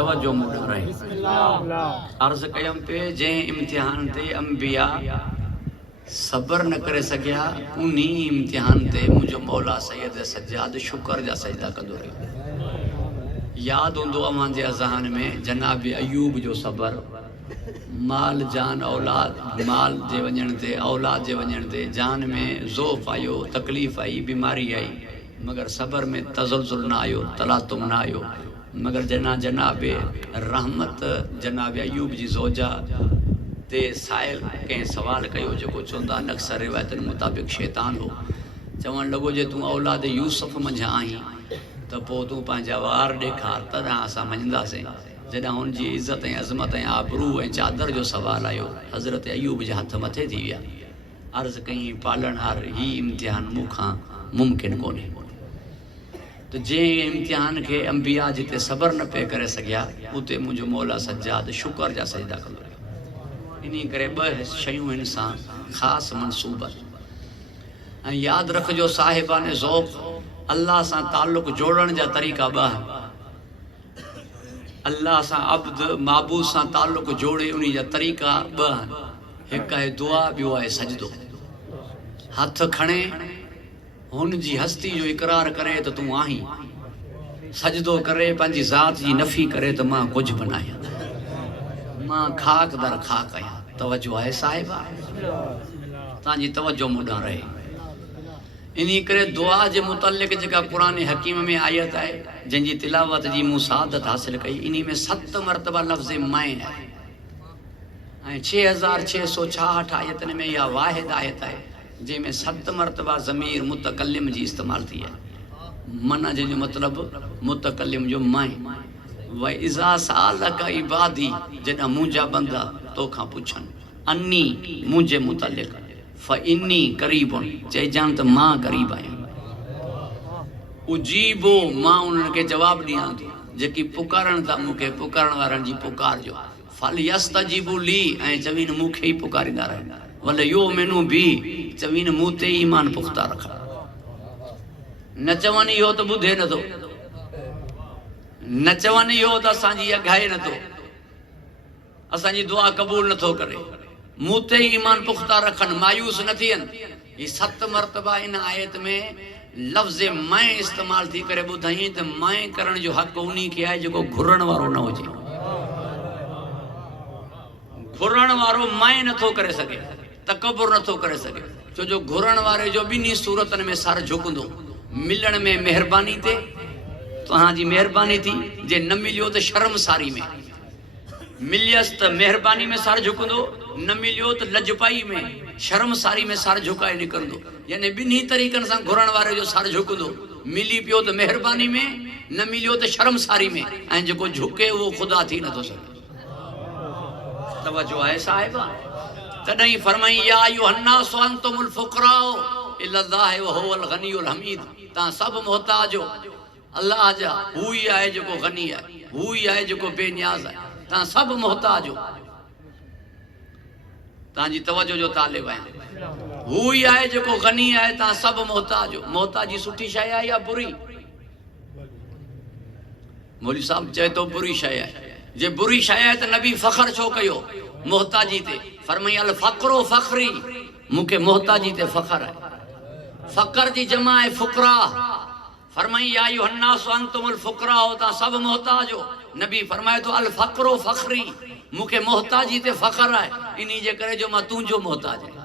तवज्जो मुड़ा रहे। अर्ज कयम पे जै इम्तिहान ते अंबिया सबर न करे सकिया उन्ही इम्तिहान ते मुझो मौला सैयद सज्जाद शुक्र जा सजदा कंदो रहियो। याद होंदो अवां जे अज़हान में जनाब अयूब जो सबर, माल जान औलाद माल जे वञण ते औलाद जे वञण ते जान में ज़ोफ़ आयो, तकलीफ़ आई, बीमारी आई, मगर सबर में तज़ल्ज़ुल न आयो, तलातुम न आयो। मगर जनाब रहमत जनाब अयूब जी ज़ोजा ते साइल कंहिं सवाल कयो जेको चवंदा अक्सर रिवायतनि मुताबिक़ शैतान हो। चवण लॻो जे तूं औलाद यूसुफ मंझि आहीं त पोइ तूं पंहिंजा वार ॾेखार, तॾहिं असां मञंदासीं। जॾहिं हुनजी इज़त ऐं अज़मत ऐं आबरू ऐं चादर जो सवाल आयो, हज़रत अयूब जे हथ मथे थी विया। अर्ज़ु कई पालणहार ही इम्तिहान मूंखां मुमकिन कोन्हे। तो जंहिं इम्तिहान खे अंबिया जिते सबर न पे करे सघिया उते मुंहिंजो मौला सज्जाद शुक्र जा सजदा कंदो रहियो। इन करे ॿ शयूं हिन सां ख़ासि मनसूबत। ऐं यादि रखिजो साहिबाने ज़ौक़ अल्लाह सां ताल्लुक़ जोड़ण जा तरीक़ा ॿ आहिनि। अल्लाह सां अब्द माबूद सां ताल्लुक़ जोड़े उन जा तरीक़ा ॿ आहिनि। हिकु आहे दुआ, ॿियो आहे सजदो। हथ खणे हुन जी हस्ती जो इक़रार करे त तूं आहीं, सजदो करे पंहिंजी ज़ात जी नफ़ी करे त मां कुझु बि न आहियां, मां खाक दर खाक आहियां। तवज्जो आहे साहिबा, तव्हांजी तवज्जो मुॾां रहे। इन करे दुआ जे मुतल्लिक़ जेका क़ुरान हकीम में आयत आहे जंहिंजी तिलावत जी मूं सआदत हासिल कई, इन में 7 मरतबा लफ़्ज़ मैं आहे ऐं 6666 आयतनि में इहा वाहिद आयत आहे जंहिंमें 7 मरतबा ज़मीर मुतकल्लिम जी इस्तेमाल थी आहे। माना जंहिंजो मतिलबु मुतकल्लिम जो मैं। व इज़ा सालक इबादी, जॾहिं मुंहिंजा बंदा तोखां पुछनि अन्नी मुंहिंजे मुतल्लिक़ फ इन्नी क़रीबुन, चइजान त मां क़रीब आहियां। उजीबो, मां उन्हनि खे जवाबु ॾियां थो जेकी पुकारनि था मूंखे, पुकारण वारनि जी पुकार जो। फल यस्तजीबू ली, ऐं चवीन मूंखे ई पुकारींदा रहनि। वल यो मैनू भी, चवीन मूं ते ईमान पुख्ता रखा। न चवनि इहो त ॿुधे नथो, न चवनि इहो त असांजी अघाए नथो, असांजी दुआ क़बूल नथो करे। मूं ते ईमान पुख्ता रखनि, मायूस न थियनि। ही 7 मरतबा इन आयत में लफ़्ज़ मैं इस्तेमाल थी करे ॿुधाई त मैं करण जो हक़ उन्ही खे आहे जेको घुरण वारो न हुजे। घुरण वारो मैं नथो करे सघे, तकबुर नथो करे सघे, छो जो घुरण वारे जो ॿिन्ही सूरतनि में सर झुकंदो। मिलण में महिरबानी ते, तव्हांजी महिरबानी थी, जे न मिलियो त शर्मसारी में, मिलियसि त महिरबानी में सर झुकंदो, न मिलियो त लजपाई में शर्मसारी में सर झुकाए निकिरंदो। यानी ॿिन्ही तरीक़नि सां घुरण वारे जो सर झुकंदो। मिली पियो त महिरबानी में, न मिलियो त शर्मसारी में, ऐं जेको झुके उहो ख़ुदा थी नथो सघे। तवज्जो आहे साहिबा। तॾहिं फरमाई या अय्युहन्नास अंतुमुल फुक़राउ इलल्लाहि व हुवल गनियुल हमीद, तव्हां सभु मोहताज हो अल्लाह जा, हू ई आहे जेको गनी आहे, हू ई आहे जेको बेनियाज़ आहे। तव्हां सभु मोहताज हो, तव्हांजी तवज्जो जो तालिब आहियां। हू ई आहे जेको गनी आहे, तव्हां सभु मोहताज हो। मोहताजी सुठी शइ आहे या बुरी? मौलवी साहब चए थो बुरी शइ आहे। जे बुरी शइ आहे त नबी फ़ख्र छो कयो मोहताजी ते? फरमाई अल फ़क्रो फ़ख्री, मूंखे मोहताजी ते फ़ख्र आहे। फ़ख्र जी जमा आहे फ़ुक़रा। फरमाई या अय्युहन्नास अंतुमुल फुक़राउ, तव्हां सभु मोहताज हो। नबी फरमाए थो अल फ़क्रो फ़ख्री, मूंखे मोहताजी ते फ़ख्र आहे। इन्ही जे करे जो मां तुंहिंजो मोहताज आहियां,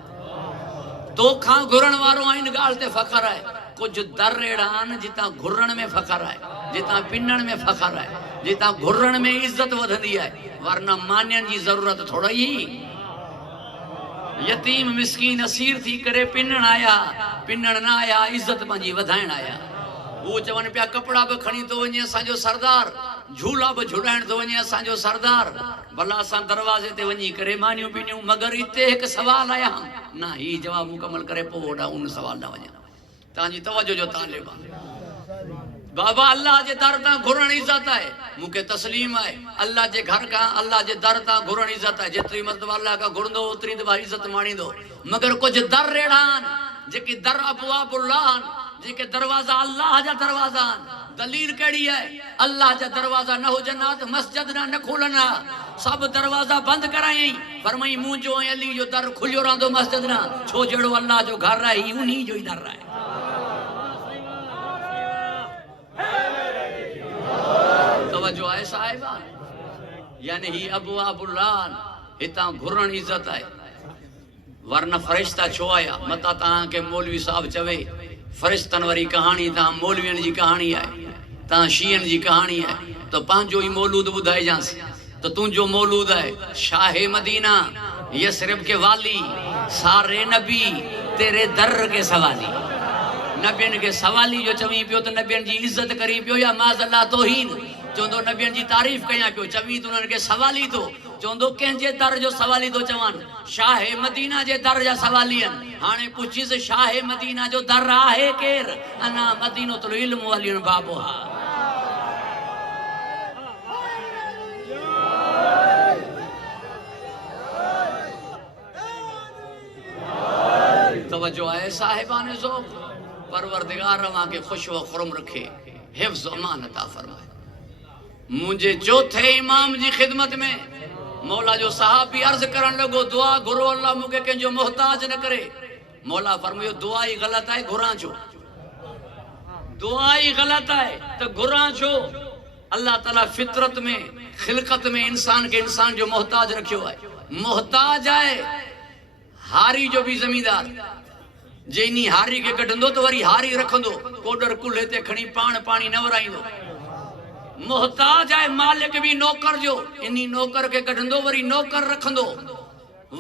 तोखां घुरण वारो आहे, इन ॻाल्हि ते फ़ख्र आहे। कुझु दर अहिड़ा आहिनि जितां घुरण में फ़ख्र आहे, जितां पिनण में फ़ख्र आहे, जितां घुरण में इज़त वधंदी आहे, वरना मान्यनि जी ज़रूरत थोड़ा ई। यतीम मिस्कीन असीर थी करे पिनण आया, पिनण न आया, इज़त पंहिंजी वधाइण आया। वो चवनि पिया कपिड़ा बि खणी थो वञे असांजो सरदार, झूला बि झुलाइण थो वञे असांजो सरदार, भला असां दरवाज़े ते वञी करे मानियूं पीनियूं। मगर हिते हिकु सवाल आया न, ही जवाब मुकमल करे पोइ होॾा उन सवाल न वञा। तव्हांजी तवज्जो जो तालिब आहे। बाबा अल्लाह जे दर तां घुरण इज़त आहे, मूंखे तस्लीम आहे। अल्लाह जे घर खां, अल्लाह जे दर तां घुरण इज़त आहे। जेतिरी मर्तबा अल्लाह खां घुरंदो ओतिरी दफ़ा इज़त माणींदो। मगर कुझु दर अहिड़ा आहिनि जेकी दर अबवाबुल्लाह आहिनि, जेके दरवाजा अल्लाह जा दरवाजा दलील केड़ी है अल्लाह जा दरवाजा न हुजना त मस्जिद ना न खोलना सब दरवाजा बंद कराई फरमाई मुंजो अली जो दर खुलियो रहंदो मस्जिद ना छो जड़ो अल्लाह जो घर है उन्हीं जो ही दर है तवज्जो है साहिबा यानी ही अबवाबुल्लाह हितां घुरण इज्जत है वरना फरिश्ता छो आया मता तहां के मौलवी साहब चवे फरिश्तन वारी कहानी तहां मौलवियन जी कहानी है तहां शियन जी कहानी है तो पांजो ही मौलूद बुधाए जास तो तुझो मौलूद है शाह मदीना यसरिब के वाली सारे नबी तेरे दर के सवाली नबियन के सवाली जो चवी पियो तो नबियन जी इज्जत करी पियो या माज़ल्ला तौहीन चोंदो नबियन जी तारीफ कया पियो चवी तो उनके सवाली तो चोंदो कंहिंजे दर जो सवाली तो चवन शाह मदीना जे दर जा सवालियन हाने पुछिस शाह मदीना जो दर आहे केर अना मदीनतुल इल्म वालियन बाबुहा तवज्जो है साहिबान ज़ौक़ परवरदिगार रवा के खुश व खुरम रखे हिफ्ज़ अमान अता फरमाए मुझे चौथे इमाम जी खिदमत में मौला जो सहाबी अर्ज करन लगो दुआ घुरो अल्लाह मुके के जो मोहताज न करे मौला फरमायो दुआ ही गलत है घुरा छो दुआ ही गलत है तो घुरा छो अल्लाह ताला फितरत में खिलकत में इंसान के इंसान जो मोहताज रखियो है मोहताज है हारी जो भी जमींदार जेनी हारी के कढंदो तो वरी हारी रखंदो कोडर कुल्हे ते खणी पाण पानी न वराईंदो मोहताज है मालिक भी नौकर जो इन्हीं नौकर के कढंदो वरी नौकर रखंदो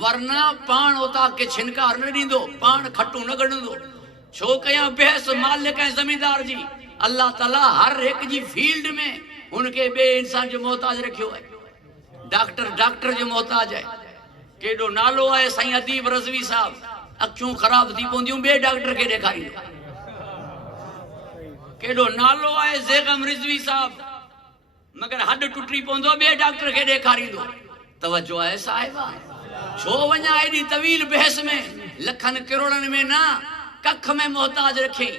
वरना पान उता के छिनकार न दींदो पान खट्टू न गणंदो छो कया बहस मालिक है जमींदार जी अल्लाह ताला हर एक जी फील्ड में उनके बे इंसान जो मोहताज रखियो है डॉक्टर जो मोहताज है केडो नालो है साईं अदीब रज़वी साहब अखियूं खराब थी पोंदियूं बे डॉक्टर के देखारींदो केडो नालो है ज़ेगम रिज़वी साहब मगर हड टुटी पौंदो बे डॉक्टर के देखारींदो तवज्जो है साहिबा छो वञा एडी तवील बहस में लखन करोड़न में ना कख में मोहताज रखे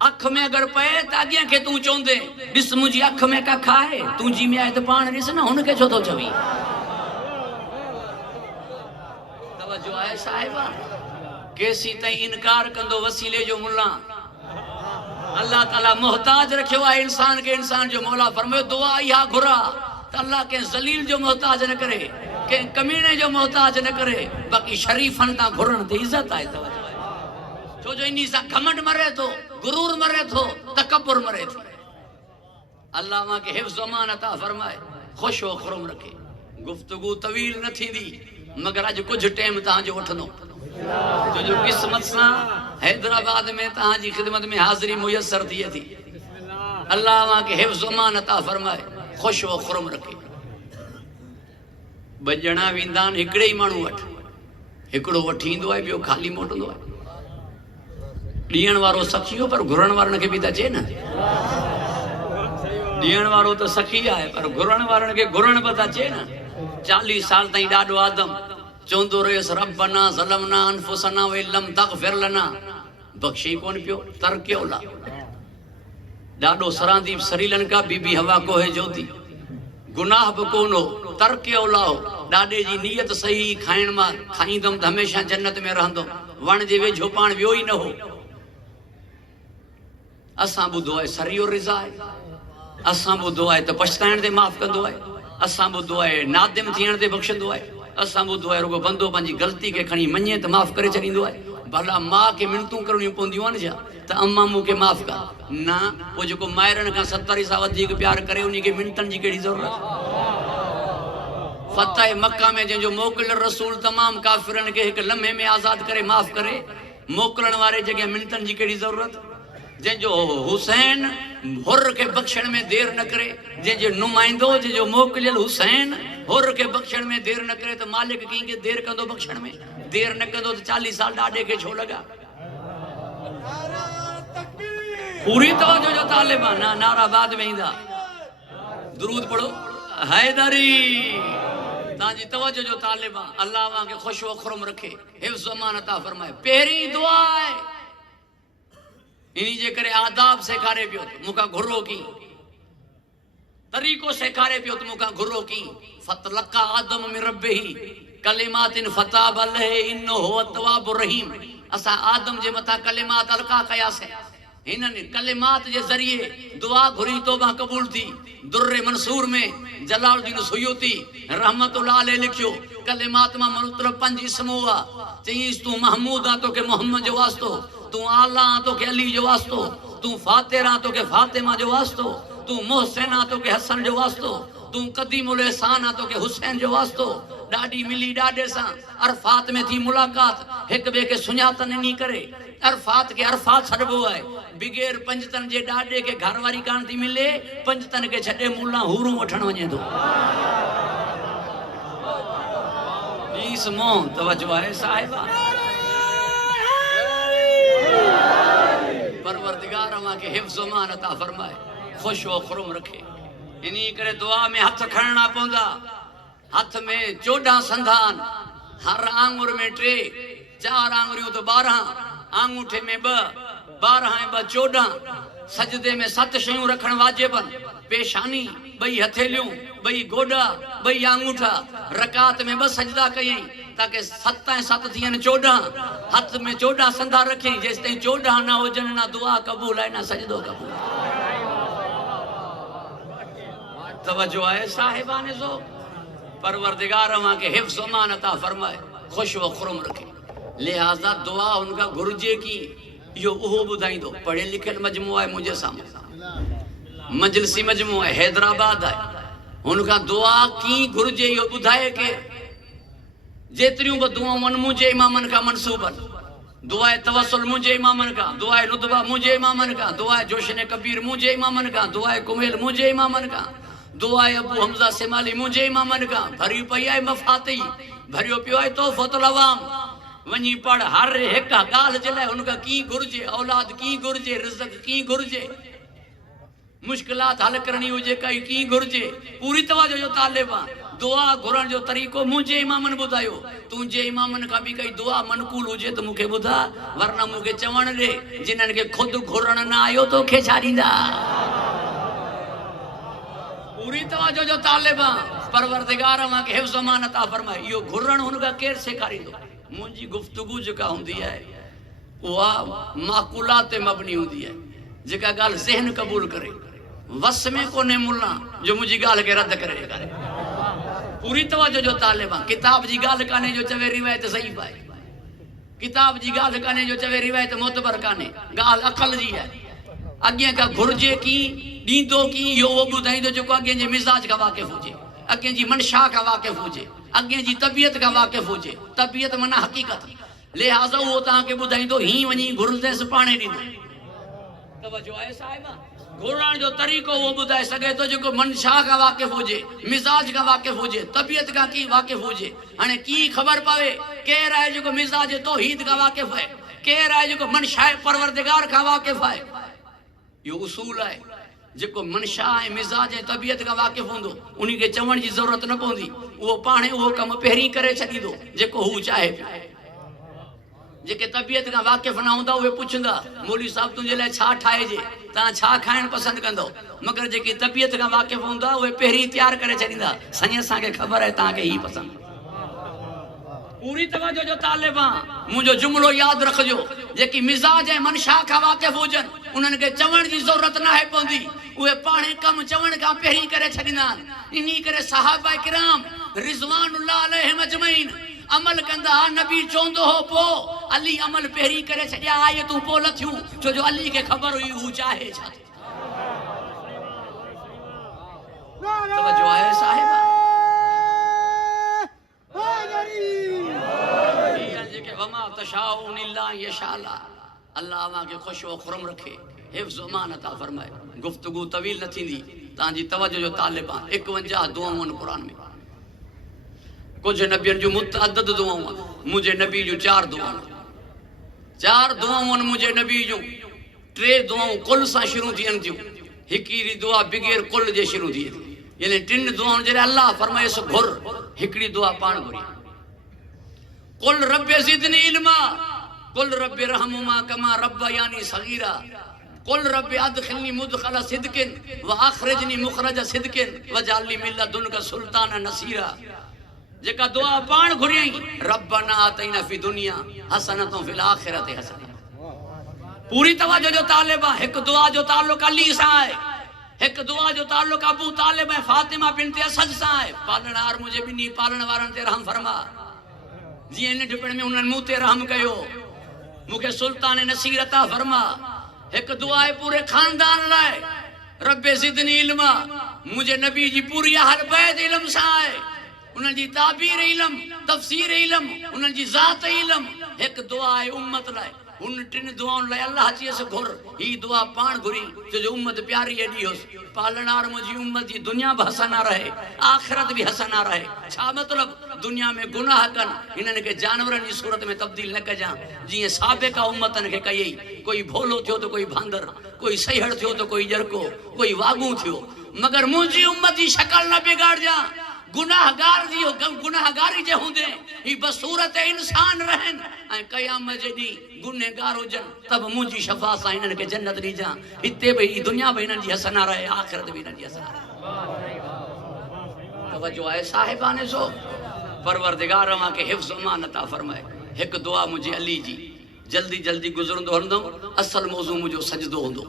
अख में अगर पए त अगे के तू चोंदे दिस मुजी अख में कख है तू जी में आए तो पान दिस ना हुन के छो तो चवी तवज्जो है साहिबा केसी तई इनकार कंदो वसीले जो मुल्ला अल्लाह ताला मोहताज रखियो है इंसान के इंसान जो मौला फरमायो दुआ या घुरा तो अल्लाह के जलील जो मोहताज न करे के कमीने जो मोहताज न करे बाकी शरीफन ता घुरन ते इज्जत है तवज्जो है छो जो इन्हीं सा घमंड मरे तो गुरूर मरे तो तकब्बुर मरे तो अल्लाह मा के हिफ्ज़ अमान अता फरमाए खुश व खुरम रखे गुफ्तगू तवील न थींदी मगर आज कुछ टाइम ता जो वठनो जो किस्मत सा हैदराबाद में तहां जी खिदमत में हाजिरी मुयस्सर थी थी अल्लाह वहां के हिफ्ज़ अमान अता फरमाए खुश व खुरम रखे बजना विंदान हिकड़े ही मानू वठ हिकड़ो वठींदो है बियो खाली मोटंदो है ॾियण वारो सखियो पर घुरण वारन के भी त चे न ॾियण वारो तो सखी है पर घुरण वारन के घुरण पता चे न 40 साल ताईं ॾाढो आदम चौंदो रहियसि रब्बना ज़लमना अनफुसना व लम तग़फिर लना बख्शी कोन पियो तरक्योला ॾाढो सरांदीप सरीलन का बीबी हवा कोहे ज्योति गुनाह बि कोन हो तरक्योला हो ॾाॾे जी नियत सही खाइण मां खाईंदुमि त हमेशह जन्नत में रहंदुमि वण जे वेझो पाण वियो ई न हो असां ॿुधो आहे सरियो रिज़ा आहे असां ॿुधो आहे त पछताइण ते माफ़ कंदो आहे असां ॿुधो आहे नादिम थियण ते बख़्शंदो आहे असां ॿुधो आहे रुगो बंदो पंहिंजी ग़लती के खणी मञे त माफ़ करे छॾींदो आहे भला माउ खे मिनतूं करणियूं पवंदियूं आहिनि छा त अम्मा मूंखे माफ़ कर न पोइ जेको माइरनि खां 70 सां वधीक प्यार करे उन खे मिनतनि जी कहिड़ी ज़रूरत फतह मक्का में जंहिंजो मोकिलियल रसूल तमामु काफ़िरनि खे हिकु लम्हे में आज़ाद करे माफ़ करे मोकिलण वारे जॻह मिनतनि जी कहिड़ी ज़रूरत जंहिंजो हुसैन हुर खे बख़्शण में देर न करे जंहिंजो नुमाइंदो जंहिंजो मोकिलियल हुसैन हुर के बख्शण में देर न करे तो मालिक कंहिंखे देर कंदो बख्शण में देर न कंदो तो 40 साल ॾाॾे खे छो लॻा पूरी तवज्जो जो तालिबान नारा बाद में ईंदा दुरूद पढ़ो हैदरी तांजी तवज्जो जो तालिबान अल्लाह वां के खुश व खुरम रखे हिफ्ज़ अमान अता फरमाए पहिरीं दुआ है इन्हीं जे करे आदाब सेखारे पियो मुका घुरो की तरीको सेखारे पियो मुका घुरो की फतलका आदम मिन रब्बिही कलिमातिन फताब अलैहि इन्नहु हुवा तव्वाबुर रहीम। असा आदम जे मथा कलिमात अलका कयासे इन्हनि कलिमात जे जरिए दुआ घुरी तौबा कबूल थी। दुर्रे मंसूर में जलालुद्दीन सुयूती रहमतुल्लाह अलैहि लिखियो कलिमात मां मतलब 5 इसम हुआ। चईस तू महमूद आ तो के मोहम्मद जो वास्तो, तू आला आ तो के अली जो वास्तो, तू फातिरा तो के फातिमा जो वास्तो, तू मोहसिन आ तो के हसन जो वास्तो, तू कदीमुल एहसान आ तो के हुसैन जो वास्तो। डाडी मिली डाडे सा अरफात में थी मुलाकात एक बे के सुञातन नहीं करे। अरफात के अरफात छड़बो है बिगैर पंजतन जे डाडे के घरवारी कान थी मिले पंजतन के छड़े मुल्ला हुरू वठण वने दो। इस मोह तवज्जो है साहिबा। परवरदिगार अमा के हिफ्ज़ मान अता फरमाए खुश व खुरम रखे। इन्हीं करे दुआ में हथ खणना पौंदा। हाथ में 14 संधान हर आंगुर में 3 4 आंगुरियों तो 12 आंगूठे में 2 12 है 2 14 सजदे में 7 शयूं रखण वाजिबन पेशानी 2 हथेलियों 2 गोडा 2 आंगूठा रकात में 2 सजदा कयई ताकि 7 ऐं 7 थियन 14 हाथ में 14 संधा रखी जेस ताईं 14 ना होजन ना दुआ कबूल है ना सजदो कबूल। तवज्जो है साहिबाने जो परवरदिगार वहां के हिफ्ज़ अमान अता फरमाए खुश व खुरम रखे। लिहाजा दुआ उनका गुरुजे की यो उहो बुधाइंदो। पढ़े लिखल मजमुआ है मुझे सामने मजलिसी मजमुआ है हैदराबाद है उनका दुआ की गुरुजे यो बुधाए के जेतरियों ब दुआवन मुझे इमामन का मंसूबन दुआए तवस्सुल मुझे इमामन का दुआए रुतबा मुझे इमामन का दुआए जोशने कबीर मुझे इमामन का दुआए कुमेल मुझे इमामन का दुआए अबू हमजा सिमाली मुझे इमामन का भरी पई है मफाती भरियो पियो है तोहफतुल अवाम वनी पढ़ हर एक गाल जले उनका की गुरजे औलाद की गुरजे रिज़्क़ की गुरजे मुश्किलात हल करनी हुजे कई की गुरजे पूरी तवज्जो जो तालिबा दुआ घुरण जो तरीको मुझे इमामन बुधायो तुझे इमामन का भी कई दुआ मनकूल हुजे तो मुखे बुधा वरना मुखे चवण दे जिनन के खुद घुरण ना आयो तो खे छाडींदा। पूरी तवज्जो जो तालिबा परवरदिगार मां के हिफ्ज़ अमान अता फरमाए यो घुरण उनका केर सेखारींदो। मुंजी गुफ्तगू जका हुंदी है उहा माकुलात मबनी हुंदी है जेका गाल ज़हन कबूल करे वस में कोने मुल्ला जो मुंजी गाल के रद्द करे। पूरी तवज्जो जो तालिबा किताब जी गाल काने जो चवे रिवायत सही पाए किताब जी गाल काने जो चवे रिवायत मोतबर काने गाल अकल जी है। अगे का घुर्जे की दीदो की यो वो बुधाइंदो जो अगे जे मिजाज का वाकिफ हुजे अगे जी मनशा का वाकिफ हुजे अगे जी तबीयत का वाकिफ हुजे तबीयत मना हकीकत लिहाजा वो ता के बुधाइंदो ही वनी घुरदे से पाणे दीदो। तवज्जो है साहिबा घुरण जो तरीको वो बुधाए सके तो जो मनशा का वाकिफ हुजे मिजाज का वाकिफ हुजे तबीयत का की वाकिफ हुजे हने की खबर पावे केर है जो मिजाज तौहीद का वाकिफ है केर है जो मनशा परवरदिगार का वाकिफ है। यो उसूल है जेको मनशा है मिजाज है तबीयत का वाकिफ होंदो उन्हीं के चवण की जरूरत न पौंदी वो पाणे वो कम पहिरी करे छडीदो जेको हु चाहे। जेके तबीयत का वाकिफ ना होंदा वे पुछंदा मौलवी साहब तुझे लिए छा ठाए जे ता छा खाइण पसंद कंदो मगर जेके तबीयत का वाकिफ होंदा वे पहिरी तैयार करे छडींदा सही सा के खबर है ता के ही पसंद। पूरी तवज्जो जो तालिबा मुझो जुमलो याद रखजो जेकी मिजाज है मनशा का वाकिफ होजन उनन के चवण की जरूरत ना है पौंदी वे पाणे कम चवण का पहिरी करे छडींदा। इन्हीं करे सहाबा किराम रिज़वानुल्लाह अलैहिम अजमईन अमल कंदा नबी चोंदो हो पो अली अमल पहिरी करे छडिया आए तू पो लथियूं छो जो अली के खबर हुई हु चाहे छा। तवज्जो है साहिबा जेके वमा तशाउन इल्ला यशाला अल्लाह मा के खुश व खुरम रखे हिफ्ज़ अमान अता फरमाए। गुफ्तगू तवील न थींदी तांजी तवज्जो जो तालिबा 51 दुआऊं कुरान में कुछ नबियन जो मुतअद्दिद दुआऊं मुझे नबी जो 4 दुआऊं मुझे नबी जो 3 दुआऊं कुल सा शुरू थियन थियूं हिकड़ी दुआ बिगैर कुल जे शुरू थी यानी 3 दुआऊं जे अल्लाह फरमाए सो घुर हिकड़ी दुआ पाण घुरी कुल रब्बे ज़िदनी इल्मा कुल रब्बि रहमुमा कमा रब्बयानी सगीरा कुल रब्बि अदखिलनी मुदखल सिद्किन व अखरिजनी मुखरज सिद्किन वजालनी मिन लदुनका सुल्तान नसीरा। जेका दुआ पाण घुरियई रब्बना आतैना फी दुनिया हसनतुन फिल आखिरति हसना। पूरी तवज्जो जो तालिब आहे, हिक दुआ जो ताल्लुक अली सां आहे, हिक दुआ जो ताल्लुक अबू तालिब ऐं फातिमा बिनत असद सां आहे। पालणहार मुझे बिनी पालण वारनि ते रहम फरमा, जीअं नंढपण में उन्हनि मूं ते रहम कयो, मूंखे सुल्तान नसीर अता फरमा। हिक दुआ आहे पूरे खानदान लाइ, रब्बे ज़िदनी इल्मा, मुझे नबी जी पूरी अहल बैत इल्म सां आहे, उन्हनि जी ताबीर इल्म, तफसीर इल्म, उन्हनि जी ज़ात इल्म। हिक दुआ आहे उम्मत लाइ, उन टिन दुआउनि लाइ अल्लाह चयस घुर, ही दुआ पाण घुरी जो उम्मत प्यारी एडी होसि। पालनार मुझी उम्मत जी दुनिया भी हसना रहे, आखिरत भी हसना रहे। छा मतलब दुनिया में गुनाह कन, इन्हनि के जानवरनि जी सूरत में तब्दील न कजां, जीअं साबिका उम्मतनि खे कयई। कोई भोलो थियो तो कोई भांदर, कोई सहीड़ थियो तो कोई जरको, कोई वागू थियो, मगर मुझी उम्मत जी शक्ल न बिगाड़जा। गुनाहगार जी गुनाहगारी जे हुंदे ही बसूरत इंसान रहन ऐं क़यामत जे ॾींहुं गुनहगार हुजनि तब मुंहिंजी शफ़ा सां हिननि खे जन्नत ॾिजां। हिते बि दुनिया में हिननि जी हसना रहे, आख़िरत भी हिननि जी हसना रहे। तवज्जो आहे साहिबाने सो परवरदिगार मां के हिफ्ज़ अमान अता फरमाए। हिक दुआ मुझे अली जी जल्दी जल्दी गुज़रंदो हलंदुमि। असल मौज़ू मुंहिंजो सजदो हूंदो,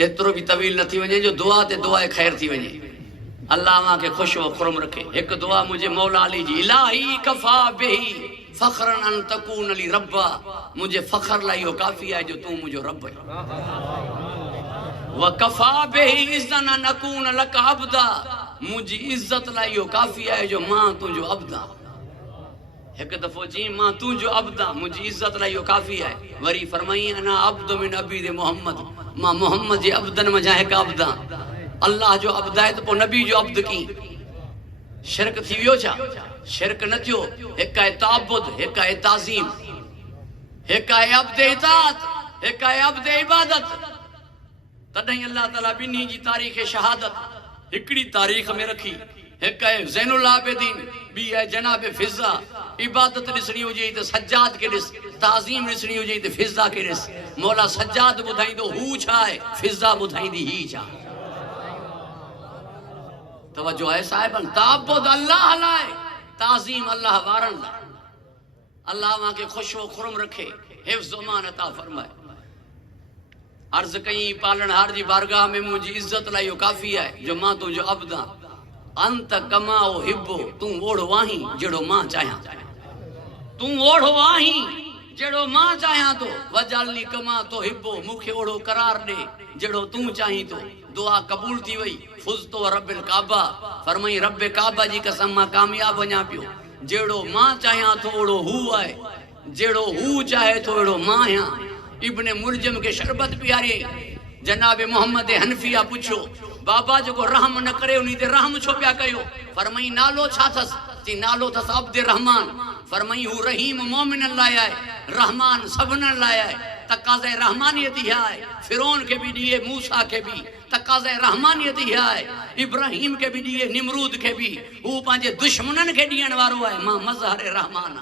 एतिरो भी तवील न थी वञे जो दुआ ते दुआ ख़ैर थी वञे। अल्लाह मां के खुश व खुरम रखे। एक दुआ मुझे मौला अली जी, इलाही कफा बिही फखरन अन तकून अली रब्बा, मुझे फखर लाई हो काफी है जो तू मुझो रब है। व कफा बिही इज्जतन अन अकून लक अब्दा, मुझी इज्जत लाई हो काफी है जो मां तुझो अब्दा। एक दफो जी मां तुझो अब्दा, मुझी इज्जत लाई हो काफी है। वरी फरमाई अना अब्द मिन अबीद मोहम्मद, मां मोहम्मद जे अब्दन में जा एक अब्दा। अल्लाह जो अब्द है तो पो नबी जो अब्द की शिरक थी वियो छा? शिरक न थियो। एक है ताबुद, एक है ताज़ीम, एक है अब्द इताअत, एक है अब्द इबादत। तॾहिं अल्लाह ताला बिन्ही जी तारीख़ शहादत हिकड़ी तारीख़ में रखी। एक है ज़ैनुल आबिदीन, बी है जनाब फिज़ा। इबादत ॾिसणी हुजे त सज्जाद के ॾिस, ताज़ीम ॾिसणी हुजे त फिज़ा के ॾिस। मौला सज्जाद ॿुधाईंदो हू छा आहे, फिज़ा ॿुधाईंदी ही छा। तवज्जो है साहिबन, ताबुद अल्लाह लाए, ताज़ीम अल्लाह वारन लाए। अल्लाह मां के खुश व खुरम रखे, हिफ्ज़ अमान अता फरमाए। अर्ज कई पालनहार जी बारगाह में मुझी इज्जत लाई काफी है जो मां तुझो अब्दा। अंत कमाओ हिब्बो, तू ओढ़ वाही जेड़ो मां चाहया, तू ओढ़ वाही जेड़ो मां चाहया तो। वजालनी कमा तो हिब्बो, मुखे ओढ़ो करार दे जेड़ो तू चाही तो। दुआ कबूल थी वई। फुज तो रब्बिल काबा, फरमाई रब्बे काबा जी कसम मां कामयाब वञा पियो। जेड़ो मां चाहया तो ओड़ो हू आहे, जेड़ो हू चाहे तो एड़ो मां आहियां। इब्ने मुलजम के शरबत पियारे जनाब मोहम्मद हनफिया पुछो, बाबा जो रहम न करे उन्हीं ते रहम छो पिया कयो? फरमाई नालो छा थस? ती नालो थस अब्दुर रहमान। फरमाई हू रहीम मोमिनन लाए आहे, रहमान सबनन लाए आहे। तकाज़े रहमानियत ही आहे। फिरौन के भी दिए, मूसा के भी तकाज़े रहमानियत ही आहे। इब्राहिम के भी दिए, निमरूद के भी। हू पांजे दुश्मनन के दियण वारो आहे। मां मज़हर रहमान,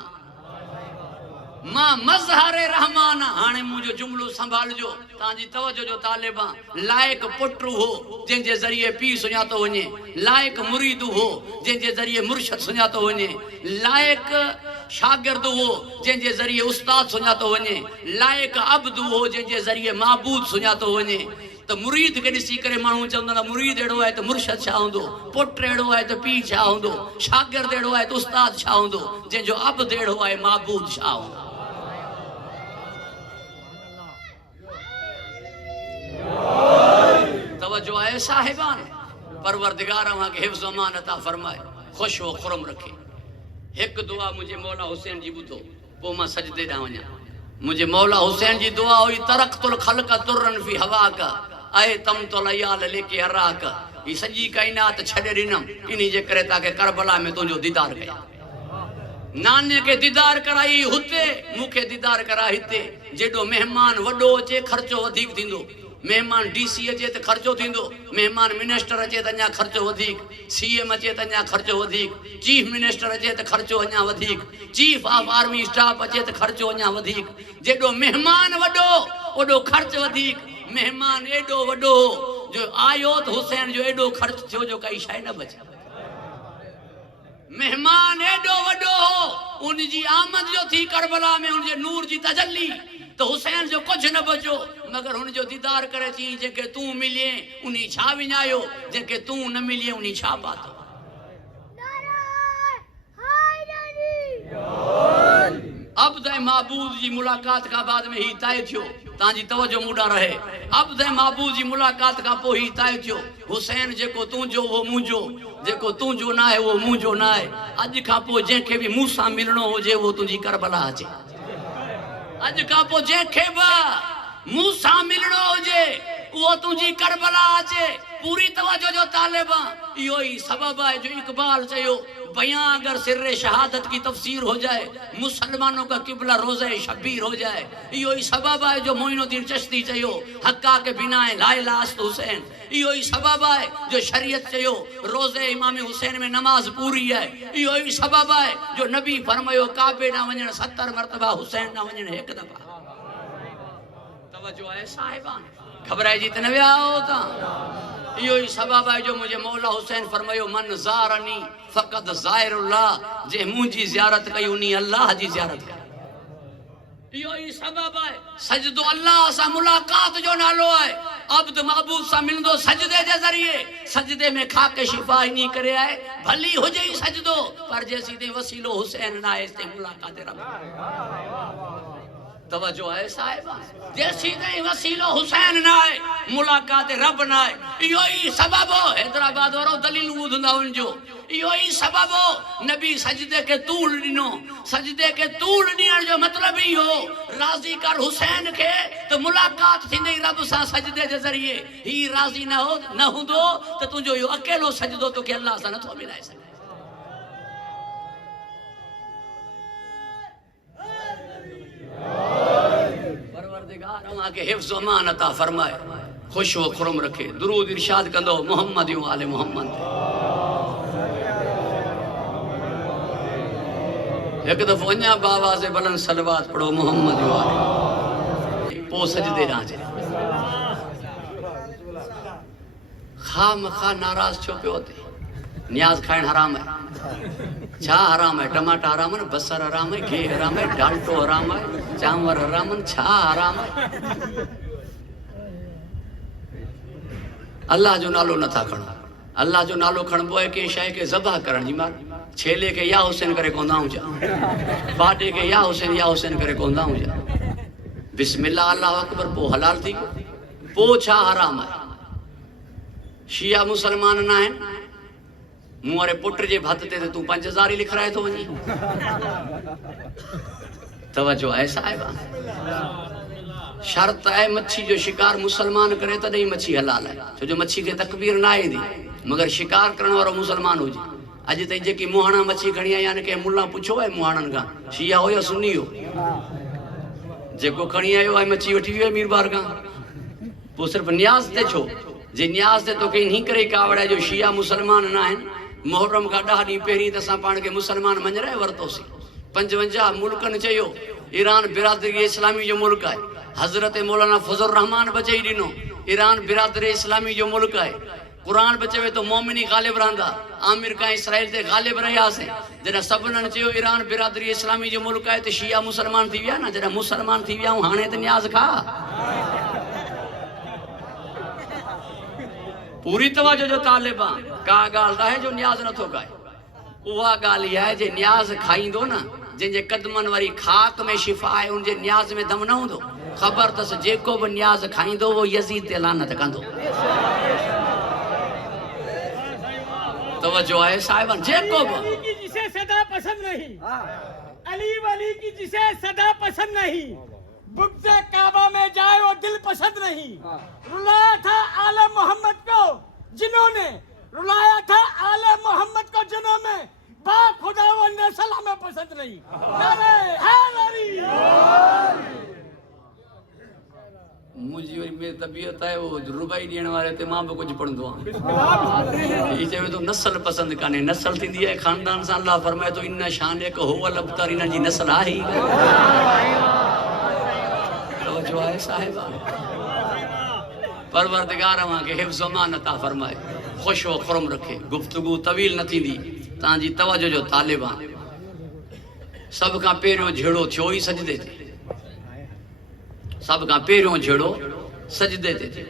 मां मज़हर रहमान। हाणे मुझो जुमलो संभालजो, तांजी तवज्जो जो तालिबा। लायक पुत्र हो जंहिंजे ज़रिए पीउ सुञातो वञे, लायक मुरीद हो जंहिंजे ज़रिए मुर्शद सुञातो वञे, लायक शागिर्द हो जंहिंजे ज़रिए उस्ताद सुञातो वञे, लायक अब्द हो जंहिंजे ज़रिए माबूद सुञातो वञे। तो मुरीद के ॾिसी करे माण्हू चवंदा मुरीद अहिड़ो आहे त मुर्शद छा हूंदो, पुट अहिड़ो आहे त पीउ छा हूंदो, शागिर्द अहिड़ो आहे त उस्ताद छा हूंदो, जंहिंजो अब्द अहिड़ो आहे माबूद छा हूंदो। तवज्जो है साहिबान, परवरदिगार वहां के हिफ्ज़ अमान अता फरमाए, खुश व खुरम रखे। एक दुआ मुझे मौला हुसैन जी बुधो, पो मां सजदे ॾांहुं वञा। मुझे मौला हुसैन जी दुआ हुई, तरक़तुल खल्क़ तुरन फी हवाक आए तम तो लयाल लेके हराक। ई सॼी काइनात छॾे ॾिनमि इन्ही जे करे ताके करबला में तुंहिंजो दीदार कया। नाने के दीदार कराई हुते, मूंखे दीदार करा हिते। जेॾो मेहमान वॾो अचे ख़र्चो वधीक थींदो। मेहमान डीसी अचे त ख़र्चो थींदो, मेहमान मिनिस्टर अचे त अञा ख़र्चो वधीक, सीएम अचे त अञा ख़र्चो वधीक, चीफ मिनिस्टर अचे त ख़र्चो अञा वधीक, चीफ ऑफ आर्मी स्टाफ अचे त ख़र्चो अञा वधीक। जेॾो मेहमान वॾो ओॾो ख़र्च वधीक। मेहमान एॾो वॾो जो आयो त हुसैन जो एॾो ख़र्च थियो जो काई शइ न बचे। मेहमान एॾो वॾो हो, उनजी आमद जो थी करबला में उनजे नूर जी तजल्ली, तो हुसैन जो कुछ न बचो मगर हुन जो दीदार करे चई जेके तू मिलिए उनी छा विञायो, जेके तू न मिलिए उनी छा पातो। अब्द महबूब जी मुलाकात का बाद में ही तय थियो, तांजी तवज्जो मुडा रहे। अब्द महबूब जी मुलाकात का पो ही तय थियो हुसैन जेको तू जो वो मुंजो, जेको तू जो ना है वो मुंजो ना है। अज का पो जेके भी मूसा मिलणो होजे वो तुझी करबला अचे। अज का पो जेके बि मूसा मिलणो होजे वो तुझी करबला अचे। पूरी तवज्जो जो तालिबा यो ही सबब है जो इकबाल चयो बयां अगर सिर्रे शहादत की तफसीर हो जाए, मुसलमानों का किबला रोज़े शबीर हो जाए। यो ही सबब है जो मोइनुद्दीन चिश्ती चयो हक्का के बिना ला इलाहा इल्लल्लाह हुसैन। यो ही सबब है जो शरीयत चयो रोज़े इमाम हुसैन में नमाज पूरी है। यो ही सबब है जो नबी फरमायो काबे ना वञण 70 मरतबा हुसैन ना वञण एक दफा। तवज्जो है साहिबान, घबराइजी त न विया हो ता। यो ही सबब है जो मुझे मौला हुसैन फरमायो मन ज़ारनी फ़क़द ज़ाइरुल्लाह, जे मुंजी ज़ियारत कई उनी अल्लाह जी ज़ियारत कई। यो ही सबब है सजदो अल्लाह सा मुलाकात जो नालो है। अब्द महबूब सा मिलंदो सजदे जे ज़रिए, सजदे में खाके शिफा ही नहीं करे आए। भली हो जाई सजदो पर जैसी ते वसीलो हुसैन ना है ते मुलाकात रब। तवज्जो है साहिबा, जैसी ते वसीलो हुसैन ना है मुलाकात रब ना है। यो ही सबब हो हैदराबाद वारो दलील ॿुधंदा उनजो। यो ही सबब हो नबी सजदे के तूल दिनो। सजदे के तूल दियण जो मतलब ही हो राजी कर हुसैन के तो मुलाकात थींदी रब सा सजदे जे ज़रिए। ही राजी न हो न हुंदो तो तुझो यो अकेलो सजदो तो के अल्लाह सा नथो मिलाए सके। परवरदिगार अल्लाह के हिफ्ज़ व अमान अता फरमाए, खुश व खुरम रखे। दुरूद इरशाद कंदो मोहम्मद व आले मोहम्मद। एक दफ़ो अञा बावाज़े बुलंद सलवात पढ़ो मोहम्मद व आले, पो सजदे राजे। खा मखा नाराज छो पियो थे। न्याज खाइण हराम है। छा हराम है? टमाटा हराम है, बसर हराम है, घी हराम है, डाल्टो हराम है, चांवर हराम है, छा हराम है? अल्लाह जो नालो नथा खणो। अल्लाह जो नालो खणबो है के शय के ज़बह करण जी मार। छेले के या हुसैन करे कोंदाऊं जा, बाटे के या हुसैन करे कोंदाऊं जा। बिस्मिल्लाह अल्लाह अकबर पो हलाल थी। पो छा हराम है? शिया मुसलमान ना है मूं वारे पुट जे भत ते तू 5000 ही लिखराए तो वनी। तवज्जो है साहिबा, शर्त है मच्छी जो शिकार मुसलमान करे तदे मच्छी हलाल है। छो जो मच्छी के तकबीर ना आई दी मगर शिकार करण वारो मुसलमान हो जी। अज तई जेकी मुहाणा मच्छी खणी आया ने के मुल्ला पूछो है मुहाणन का शिया हो या सुन्नी हो, जेको खणी आयो है मच्छी वठी वियो मीरबार का। वो सिर्फ न्याज ते छो जे न्याज ते तो कहीं नहीं करे कावड़े जो शिया मुसलमान ना है। मुहर्रम का 10 ॾींहं पहिरीं त असां पाण खे मुसलमान मञराए वरितोसीं। 55 मुल्कनि चयो ईरान बिरादरी इस्लामी जो मुल्क है। हज़रत मौलाना फज़लुर रहमान बचई ॾिनो ईरान बिरादरी इस्लामी जो मुल्क है। कुरान बि चवे तो मोमिनी गालिब रहंदा। आमिर का इसराइल ते गालिब रहियासीं। जॾहिं सभिनीनि चयो ईरान बिरादरी इस्लामी जो मुल्क है तो शिया मुसलमान थी विया न। जॾहिं मुसलमान थी विया हाणे त न्याज़ खा। पूरी तवज्जो जो तालिबा का गाल है जो न्याज नथो खाए। उहा गाल है जे न्याज खाईंदो न जिनके कदमन वारी खाक में शिफा है उनके न्याज में दम न हुंदो। खबर तस जेको भी न्याज खाईंदो वो यजीद ते लानत कंदो। तवज्जो है साहिबान, जेको भी जिसे सदा पसंद नहीं, अली वली की जिसे सदा पसंद नहीं, बुग़्ज़ काबा में जाए वो दिल पसंद नहीं। रुलाया था आले मोहम्मद को जिन्होंने, रुलाया था आले मोहम्मद को जिन्होंने, बा खुदा वो नस्ल हमें पसंद नहीं। नारे हैदरी। मुझी वरी में तबीयत है वो रुबाई ॾियण वारे ते मां भी कुछ पढ़ंदो आहियां ये चवे तो नस्ल पसंद काने नस्ल थींदी है खानदान सां अल्लाह फरमाए तो इन शान एक हुवल अबतर इन जी नस्ल आहे ही तवज्जो आहे साहिबा परवरदिगार वहां के हिफ्ज़ मान अता फरमाए खुश व खुरम रखे गुफ्तगू तवील न थींदी तांजी तवज्जो जो तालिबा सब का पहिरियों झेड़ो थियो ही सजदे ते सब का पहिरियों झेड़ो सजदे ते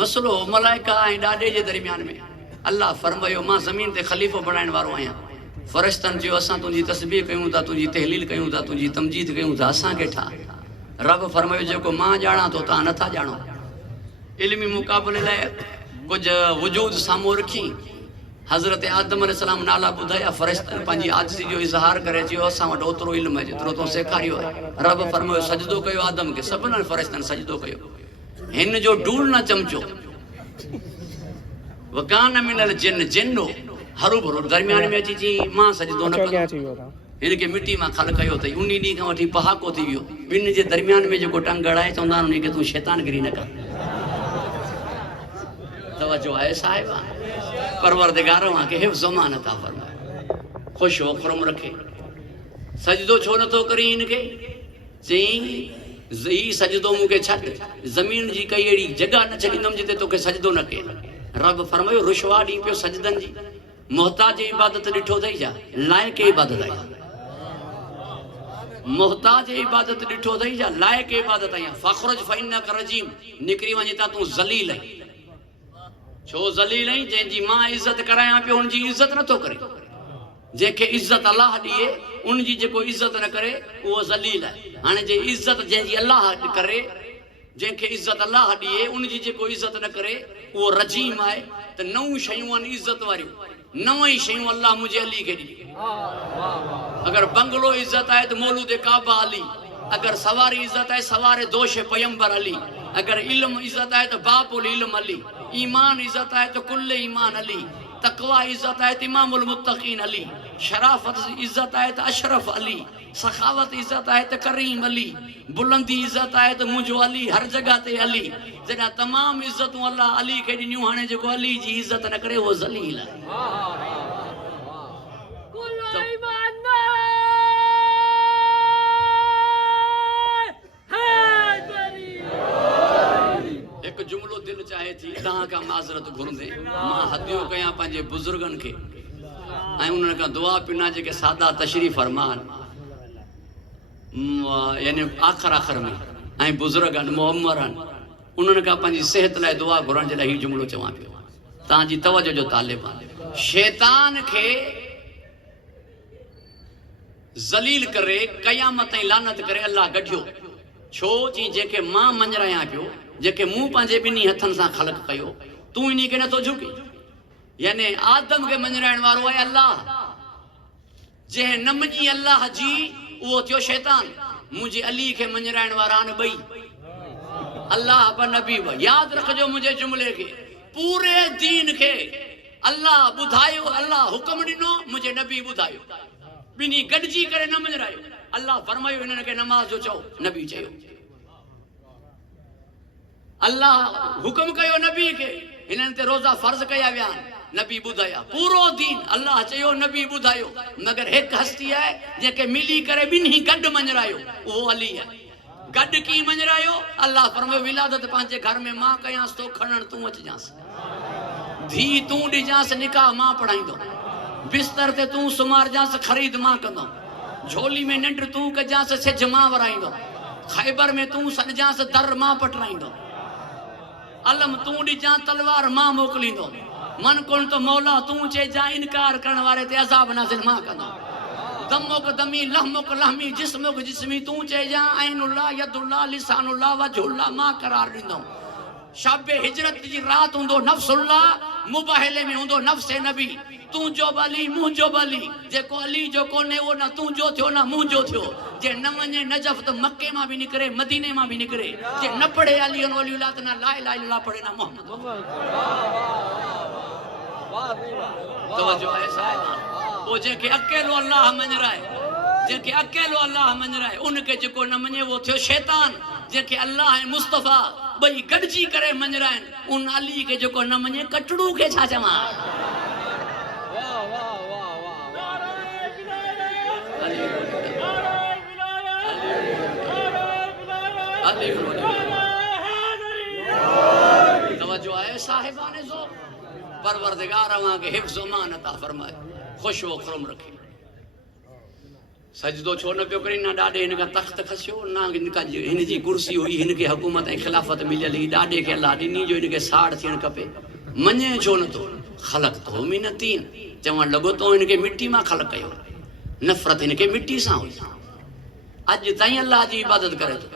मसलो मलाइका ऐं ॾाॾे जे दरमियान में अल्लाह फरमायो मां ज़मीन ते ख़लीफ़ो बणाइण वारो आहियां फ़रिश्तनि चयो असां तुंहिंजी तस्बीह कयूं था तुंहिंजी तहलील कयूं था तुंहिंजी तमजीद कयूं था असांखे ठा रब फरमायो जेको मां ॼाणा थो तव्हां नथा ॼाणो इल्मी मुक़ाबले लाइ कुझु वजूद साम्हूं रखी हज़रत आदम अलैहिस्सलाम नाला ॿुधाया फ़रिश्तनि पंहिंजी आजिज़ी जो इज़हार करे चयो असां वटि ओतिरो इल्मु आहे जेतिरो तो सेखारियो आहे रब फरमायो सजदो कयो आदम खे सभिनी फ़रिश्तनि सजदो कयो हिन जो डूल न चमचो वकान मिनल जिन जिन्नो हरू भरू दरमियान में अची जी मां सजदो न कंदो हिनखे मिट्टी मां खल कयो अथई उन ॾींहं खां वठी पहाको थी वियो ॿिनि जे दरमियान में जेको टंग अड़ाए चवंदा आहिनि उनखे तूं शैतानगिरी न कर तवज्जो आहे साहिबा परवरदिगार वहां के हिफ्ज़ मान अता फरमाए खुश व खुरम रखे सजदो छो नथो करी इनखे चई ही सजदो मूंखे छॾ ज़मीन जी कई अहिड़ी जॻह न छॾींदुमि जिते तोखे सजदो न कए रब फरमायो रुशवा ॾी पियो सजदनि जी मोहताज इबादत ॾिठो अथई छा लाइक़ इबादत आहे मोहताज इबादत ॾिठो अथई छा लाइक़ इबादत आहे फ़ख़्रुज फ़इन्नक रजीम निकिरी वञे था तूं ज़लील आहीं छो ज़लील आहीं जंहिंजी मां इज़त करायां पियो हुनजी इज़त नथो करे जंहिंखे इज़त अलाह ॾिए उनजी जेको इज़त न करे उहो ज़लील आहे हाणे जे इज़त जंहिंजी अलाह करे जंहिंखे इज़त अलाह ॾिए उनजी जेको इज़त न करे उहो रजीम आहे त नऊं शयूं आहिनि इज़त वारियूं नव ई शयूं अल्लाह मुंहिंजे अली खे ॾिनी अगरि बंगलो इज़त आहे त मौलूद काबा अली अगरि सवारी इज़त आहे सवारे दोष पैगंबर अली अगरि इल्म इज़त आहे त बाबुल इल्म अली ईमान इज़त आहे त कुल ईमान अली तकवा इज़त आहे त इमामुल मुत्तकीन अली शराफत इज़त आहे त अशरफ अली सखावत इज़त आहे त करीम अली बुलंदी इज़त आहे त मुंहिंजो अली हर जगह ते अली जॾहिं तमामु इज़तूं अल्लाह अली खे ॾिनियूं हाणे जेको अली जी इज़त न करे उहो ज़लील आहे हिकु जुमिलो दिलि चाहे थी तव्हां खां माज़रत घुरंदे मां हदियूं कयां पंहिंजे बुज़ुर्गनि खे ऐं उन्हनि खां दुआ पिना जेके सादा तशरीफ़ फरमान यानी आख़िर में ऐं बुज़ुर्ग आहिनि मुअम्मर आहिनि उन्हनि खां पंहिंजी सिहत लाइ दुआ घुरण जे लाइ हीउ जुमिलो चवां पियो तव्हांजी तवजो जो तालिब आहे शैतान खे ज़लील करे क़यामत ताईं लानत करे अल्लाह गढ़ियो छो चई जंहिंखे मां मंझरायां पियो जेके मूं पंहिंजे ॿिन्ही हथनि सां ख़लक़ कयो तूं इन खे नथो झुकी यानी आदम खे मंझराइण वारो आहे अल्लाह जंहिं न मञी अल्लाह जी उहो थियो शैतान मुंहिंजे अली खे मंझराइण वारा आहिनि ॿई अल्लाह ब नबी ब यादि रखिजो मुंहिंजे जुमिले खे पूरे दीन खे अल्लाह ॿुधायो अल्लाह हुकुम ॾिनो मुंहिंजे नबी ॿुधायो ॿिन्ही गॾिजी करे न मंझरायो अल्लाह फरमायो हिननि खे नमाज़ जो चओ नबी चयो अल्लाह हुकुम कयो नबी खे हिननि ते रोज़ा फर्ज़ कया विया नबी ॿुधाया पूरो दीन अल्लाह चयो नबी ॿुधायो मगर हिकु हस्ती आहे जंहिंखे मिली करे ॿिन्ही गॾु मंझरायो उहो अली आहे गॾु कीअं मंझरायो अल्लाह फरमायो विलादत पंहिंजे घर में मां कयांसि तो खणण तूं अचिजांसि धी तूं ॾिजांसि निकाह मां पढ़ाईंदो बिस्तर ते तूं सुम्हारजांसि ख़रीद मां कंदो झोली में निंड तूं कजांसि सिज मां वराईंदो ख़ैबर में तूं सॾजांसि दर मां पटराईंदो अलम तूं ॾिजां तलवार मां मोकिलींदो मन कोन तो मौला तूं चइजां इनकार करण वारे ते अज़ाब नाज़िल मां कंदो दमुक दमी लहमुक लहमी जिस्मुक जिस्मी तूं चइजां ऐनुल्लाह यदुल्लाह लिसानुल्लाह वजहुल्लाह मां करार ॾींदो शाबे हिजरत जी रात हूंदो नफ्सुल्लाह मुबाहिले में हूंदो नफ्स नबी तूं जो बली मुंहिंजो बली जेको अली जो कोन्हे उहो न तूं जो थियो न मुंहिंजो थियो जे न वञे नजफ त मके मां बि निकिरे मदीने मां बि निकिरे जे न पढ़े अली वलीउल्लाह त न ला इलाहा इल्लल्लाह पढ़े न मोहम्मद तवज्जो आहे साहिब वो जेके अकेलो अल्लाह मंझराए जेके अकेलो अल्लाह मंझराए उनके जेको न मञे वो थियो शैतान जेके अल्लाह ऐं मुस्तफ़ा ॿई गॾिजी करे मञरा आहिनि उन अली खे जेको न मञे कटड़ू खे छा चवां। तवज्जो आहे साहिबाने ज़ौक़। परवरदिगार अवां खे हिफ्ज़ अमान अता फरमाए, खुश व खुरम रखे। सजदो छो न पियो करे? ना ॾाॾे हिन खां तख़्त खसियो, ना हिन जी कुर्सी हुई, हिन खे हुकूमत ऐं खिलाफ़त मिलियल हुई, ॾाॾे खे अल्लाह ॾिनी जो हिन खे साड़ थियणु खपे। मञे छो नथो? ख़लक़ तो मिन तीन, चवणु लॻो तो हिन खे मिटी मां ख़लक़ कयो, नफ़रत हिन खे मिटी सां हुई। अॼु ताईं अल्लाह जी इबादत करे थो,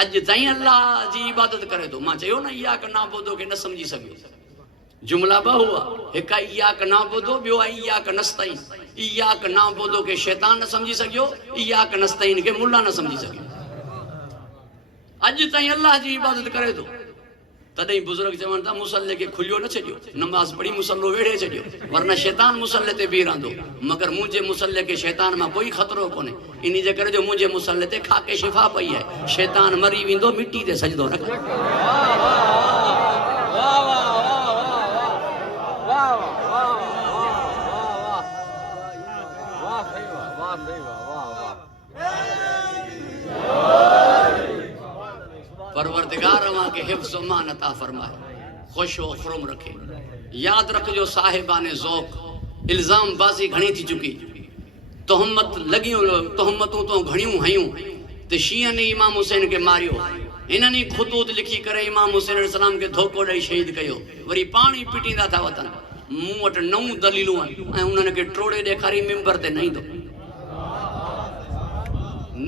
अॼु ताईं अल्लाह जी इबादत करे थो। मां चयो न इयाक नाबुदो खे न सम्झी सघियो। जुमला ॿ हुआ, हिकु इयाक नाबुदो, ॿियो आहे इयाक नस्तईन। इयाक नाबुदो खे शैतान न सम्झी सघियो, इयाक नस्तईन खे मुल्ला न सम्झी सघियो। अॼु ताईं अल्लाह जी इबादत करे थो। तॾहिं बुज़ुर्ग चवनि था मुसल्ले खे खुलियो न छॾियो, नमाज़ पढ़ी मुसल्लो वेड़े छॾियो, वरना शैतान मुसल्ले ते बीह रहंदो। मगर मुंहिंजे मुसल्ले खे शैतान मां कोई ख़तरो कोन्हे। इन जे करे जो मुंहिंजे मुसल्ले ते खाके शिफ़ा पई आहे। शैतान मरी वेंदो, मिटी ते सजदो न करे। परवरदिगार अवां खे हिफ्ज़ अमान अता फरमाए, खुश व खुरम रखे। याद रखजो साहिबाने ज़ौक़, इल्ज़ाम बाज़ी घणी थी चुकी, तोहमत लॻियूं, तोहमतूं तो घणियूं हयूं। त शीअनि इमाम हुसैन खे मारियो, हिननि ख़ुतूत लिखी करे इमाम हुसैन अलैहिस्सलाम खे धोखो ॾेई शहीद कयो, वरी पाणी पिटींदा था वतन। मूं वटि 9 दलीलूं आहिनि ऐं उन्हनि खे ट्रोड़े ॾेखारी मिंबर ते न ईंदो।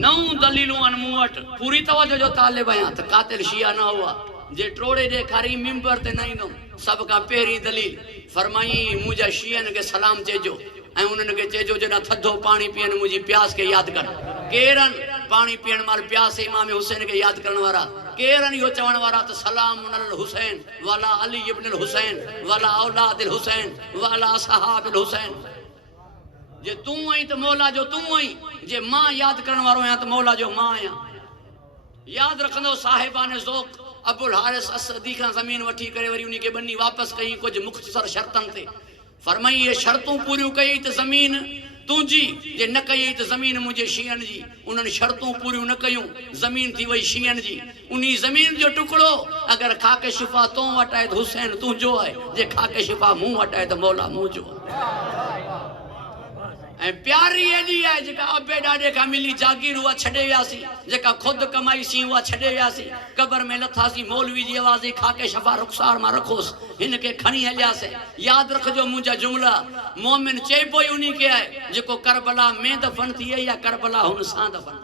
9 दलीलूं आहिनि मूं वटि, पूरी तवज्जो जो तालिब आहियां त कातिल शिया न हुआ। जे ट्रोड़े ॾेखारी मिंबर ते न ईंदो। सभ खां पहिरीं दलील फरमाई, मुंहिंजा शियनि खे सलाम चइजो ऐं उन्हनि खे चइजो जॾहिं थधो पाणी पीअनि मुंहिंजी प्यास खे यादि कनि। केरनि पाणी पीअण महिल प्यास इमाम हुसैन खे यादि करण वारा? केरनि इहो चवण वारा त सलाम अल हुसैन वाला अली इब्न हुसैन वाला औलाद हुसैन वाला असहाब हुसैन। जे तूं आई त मौला जो तूं आई, जे मां यादि करण वारो आहियां त मौला जो मां आहियां। यादि रखंदो साहिबाने ज़ौक़ अबुल हारिस असदी खां ज़मीन वठी करे वरी उन खे बनी वापसि कई कुझु मुख़्तसर शर्तनि ते। फरमाई ये शर्तूं पूरियूं कई त ज़मीन तुंहिंजी, जे न कई त ज़मीन मुंहिंजे शीअनि जी। उन्हनि शर्तूं पूरियूं न कयूं, ज़मीन थी वई शीअनि जी। उन ज़मीन जो टुकड़ो अगरि खाके शिफ़ा तो वटि आहे त हुसैन तुंहिंजो आहे, जे खाके शिफ़ा मूं वटि आहे त मौला मुंहिंजो आहे। ऐं प्यारी एॾी आहे जेका अबे ॾाॾे खां मिली जागीर उहा छॾे वियासीं, जेका ख़ुदि कमाईसीं उहा छॾे वियासीं। क़बर में लथासीं, मौलवी जी आवाज़ खाके शफ़ा रुख़सार मां रखोसि, हिन खे खणी हलियासीं। यादि रखजो मुंहिंजा जुमला, मोमिन चइबो ई उन खे आहे जेको करबला में दफ़न थी वई या करबला हुन सां दफ़न।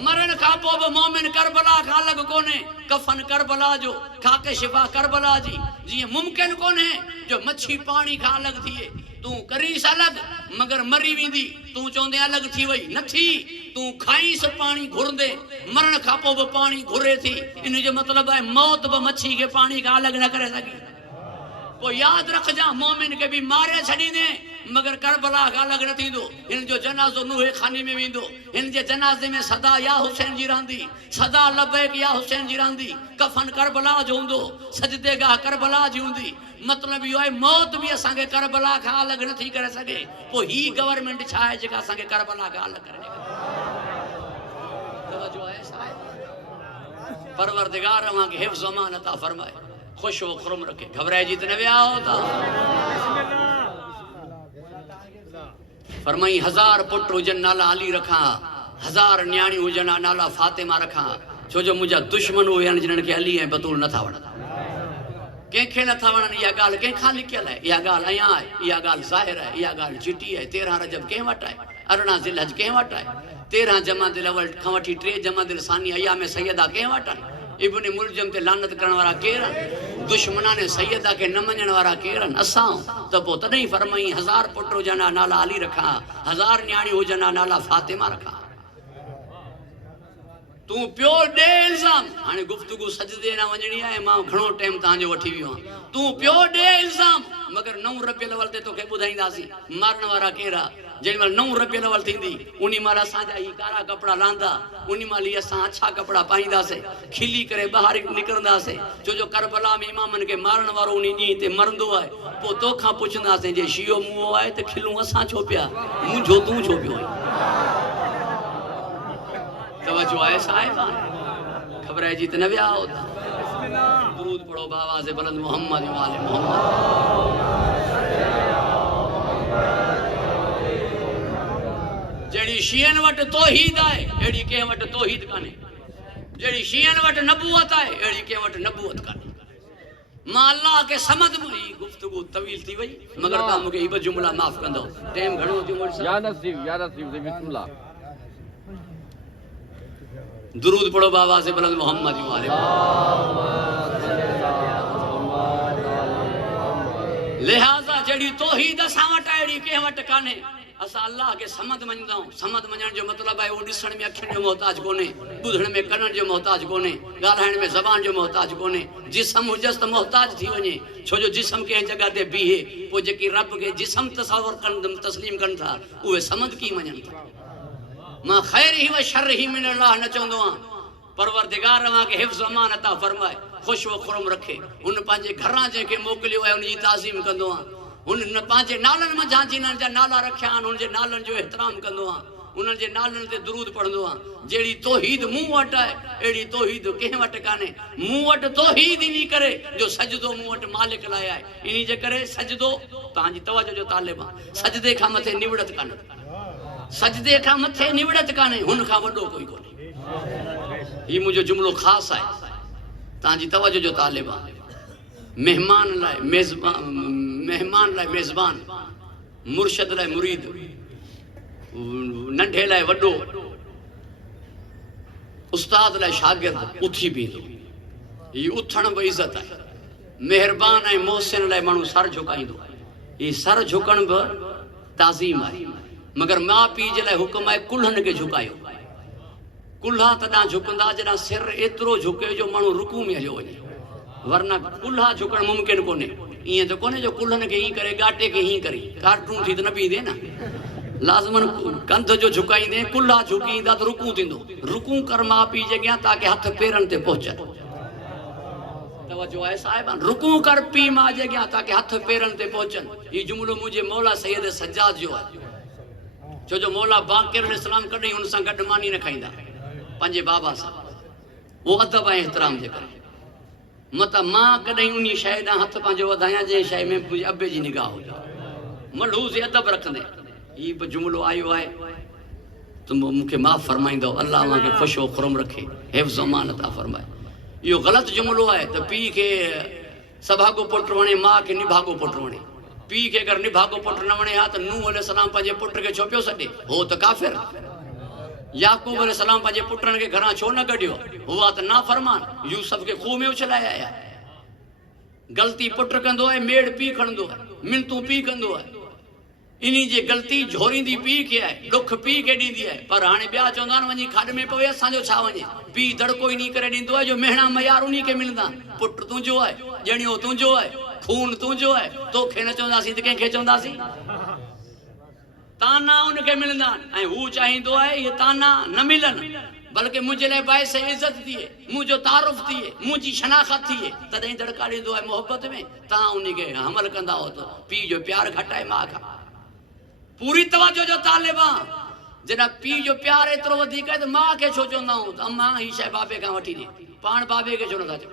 मरण खां पोइ बि मोमिन करबला खां अलॻि कोन्हे। कफन करबला जो, खाके शिफ़ा करबला जी। जीअं मुमकिन कोन्हे जो मच्छी पाणी खां अलॻि थिए। तूं करीस अलॻि मगर मरी वेंदी, तूं चवंदे अलॻि थी वई न थी। तूं खाईस पाणी घुरंदे, मरण खां पोइ बि पाणी घुरे थी। इन जो मतिलबु आहे मौत बि मच्छी खे पाणी खां अलॻि न करे सघी। पोइ यादि रखजांइ, मोमिन खे बि मारे छॾींदे मगर करबला खां अलॻि न थींदो। हिन जो जनाज़ो नूहे खानी में वेंदो। हिन जे जनाज़े में सदा या हुसैन जी रहंदी, सदा लबैक या हुसैन जी रहंदी। कफन करबला जो हूंदो, सजदेगाह करबला जी हूंदी। मतिलबु इहो आहे मौत बि असांखे करबला खां अलॻि नथी करे सघे। पोइ ही गवर्नमेंट छा आहे जेका असांखे करबला खां अलॻि करे? परवरदिगार अव्हांखे हिफ्ज़ अमान अता फरमाए, खुश व खुरम रखे। घबराइजी त न विया हो था? फरमाई 1000 पुट हुजनि नाला अली रखां, 1000 न्याणियूं हुजनि नाला फातिमा रखां। छो जो मुंहिंजा दुश्मन उहे आहिनि जिन्हनि खे अली ऐं बतूल नथा वणनि। कंहिंखे नथा वणनि इहा ॻाल्हि कंहिंखां लिकियल आहे, इहा ॻाल्हि अञा आहे, इहा ॻाल्हि ज़ाहिर आहे, इहा ॻाल्हि चिटी आहे। 13 रजब कंहिं वटि आहे, 18 ज़िलहज कंहिं वटि आहे, 13 जमादिल अवल खां वठी 3 जमादिल सानी अयाम सैयदा कंहिं वटि आहे। इब्न मुलजम ते लानत करण वारा केर आहिनि? दुश्मनाने सैयदा खे न मञण वारा केर आहिनि? असां। त पोइ तॾहिं फरमाई 1000 पुट हुजनि नाला अली रखां, 1000 न्याणियूं हुजनि नाला फातिमा रखां। तूं पियो ॾे इल्ज़ाम, हाणे गुफ़्तगू सजदे न वञणी आहे, मां घणो टाइम तव्हांजो वठी वियो आहियां। तूं पियो ॾे इल्ज़ाम मगर 9 रबियुल अव्वल ते तोखे ॿुधाईंदासीं मारण वारा केरा जेॾी महिल 9 रबियुल अव्वल थींदी उन महिल असांजा ही कारा कपिड़ा लांदा उन महिल ही असां अच्छा कपिड़ा पाईंदासीं खिली करे ॿाहिरि निकिरंदासीं छो जो करबला में इमामनि खे मारण वारो उन ॾींहं ते मरंदो आहे पोइ तोखां पुछंदासीं जे शियो मुंहुं आहे त खिलूं असां छो पिया मुंहिंजो तूं छो पियो आहे तवज्जो आहे साहिब घबराइजी त न विया हो दुरूद पढ़ो बावाज़ बुलंद मोहम्मद वाले मोहम्मद जेड़ी शियन वट तौहीद आहे एड़ी के वट तौहीद काने जेड़ी शियन वट नबूवत आहे एड़ी के वट नबूवत काने मां अल्लाह के समझ में गुफ्तगू तवील थी वई मगर ता मुके इब जुमला माफ कंदो टाइम घणो थी मोर या नसीब बिस्मिल्लाह दुरूद पढ़ो बावाज़ बुलंद मोहम्मद वाले लिहाजा जेड़ी तौहीद असां वट एड़ी के वट काने असां अल्लाह के समझ मञदा समझ मञण जो मतलब है वो दिसण में अखिन जो मोहताज कोने बुधण में कनन जो मोहताज कोने गालाहण में जबान जो मोहताज कोने जिस्म हुजस त मोहताज थी वने छो जो जिस्म के जगह ते बीहे पो जेकी रब के जिस्म तसव्वुर कन तस्लीम कन था उहे समझ की मञन था मां खैर ही व शर ही मिन अल्लाह न चवंदो आ परवरदिगार मां के हिफ्ज़ अमान अता फरमाए खुश व खुरम रखे उन पांजे घरां जेके मोकलियो है उन जी ताज़ीम कंदो आ उन पांजे नालन मझां जिन्हनि जा नाला रखिया आहिनि उन जे नालनि जो एहतराम कंदो आ उन्हनि जे नालनि ते दुरूद पढ़ंदो आ जेड़ी तौहीद मूं वटि आहे अहिड़ी तौहीद कंहिं वटि कान्हे मूं वटि तौहीद इन करे जो सजदो मूं वटि मालिक लाइ आहे इन जे करे सजदो तव्हांजी तवजो जो तालिब आहे सजदे खां मथे निवड़त कान्हे सजदे खां मथे निवड़त कान्हे हुन खां वॾो कोई कोन्हे ही मुंहिंजो जुमिलो ख़ासि आहे तव्हांजी तवजो जो तालिब आहे मेहमान लाइ मेज़बान मुर्शद लाइ मुरीद नंढे लाइ वॾो उस्ताद लाइ शागिर्द उथी बीहंदो ही उथण बि इज़त आहे मेहरबान ऐं मोहसिन लाइ माण्हू सर झुकाईंदो ही सर झुकण बि ताज़ीम आहे मगर माउ पीउ जे लाइ हुकुम आहे कुल्हनि खे झुकायो कुल्हा तॾहिं झुकंदा जॾहिं सिर एतिरो झुके जो माण्हू रुकू में हलियो वञे वरना कुल्हा झुकण मुमकिन कोन्हे ईअं त कोन्हे जो कुल्हनि खे हीअं करे गाटे खे हीअं करे कार्टून थी त न बीहंदे न लाज़मन कंध जो झुकाईंदे कुल्हा झुकींदा त रुकू थींदो रुकू कर माउ पीउ जे अॻियां ताकी हथ पेरनि ते पहुचनि तवजो आहे साहिबान रुकू कर पीउ माउ जे अॻियां ताकी हथ पेरनि ते पहुचनि हीउ जुमिलो मुंहिंजे मौला सैयद सज्जाद जो आहे छो जो मौला बाक़िर अलैहिस्सलाम कॾहिं हुन सां गॾु मानी न खाईंदा पंहिंजे बाबा सां वो अदब ऐं एहतराम जे करे मत मां कॾहिं उन शइ ॾांहुं हथ पंहिंजो वधायां जंहिं शइ में मुंहिंजे अबे जी निगाह हुजे मलहूज़ अदब रखंदे हीउ बि जुमिलो आयो आहे त मूंखे माफ़ फरमाईंदो अल्लाह मूंखे ख़ुशि व खुरम रखे हिफ़्ज़ अमान अता फरमाए इहो ग़लति जुमिलो आहे त पीउ खे सभागो पुटु वणे माउ खे निभागो पुटु वणे पीउ खे अगरि निभागो पुटु न वणे हा त नूह अलैहिस्सलाम पंहिंजे पुट खे छो पियो सॾे हो त काफ़िर याकूब अलैहिस्सलाम पंहिंजे पुटनि खे घरां छो न कढियो हुआ त नाफ़रमान यूसुफ खे खूह में उछलाए आया ग़लती पुटु कंदो आहे मेड़ पीउ खणंदो आहे मिनतूं पीउ कंदो आहे इन जी ग़लती झोरींदी पीउ खे आहे ॾुख पीउ खे ॾींदी आहे पर हाणे ॿिया चवंदा आहिनि वञी खाॾ में पवे असांजो छा वञे पीउ दड़को इन करे ॾींदो आहे जो मेहणा मयार उन खे मिलंदा पुटु तुंहिंजो आहे ॼणियो तुंहिंजो आहे खून तुंहिंजो आहे तोखे न चवंदासीं त कंहिंखे चवंदासीं ताना उनखे मिलंदा ऐं हू चाहींदो आहे इहे ताना न मिलनि बल्कि मुंहिंजे लाइ बाइस इज़त थिए मुंहिंजो तारुफ़ थिए मुंहिंजी शनाख़त थिए तॾहिं दड़का ॾींदो आहे मोहबत में तव्हां उनखे हमल कंदा हो त पीउ जो प्यारु घटि आहे माउ खां पूरी तवजो जो तालिब आहे जॾहिं पीउ जो प्यारु एतिरो वधीक आहे त माउ खे छो चवंदा आहियूं त अम्मा हीअ शइ बाबे खां वठी ॾे पाण बाबे खे छो नथा चओ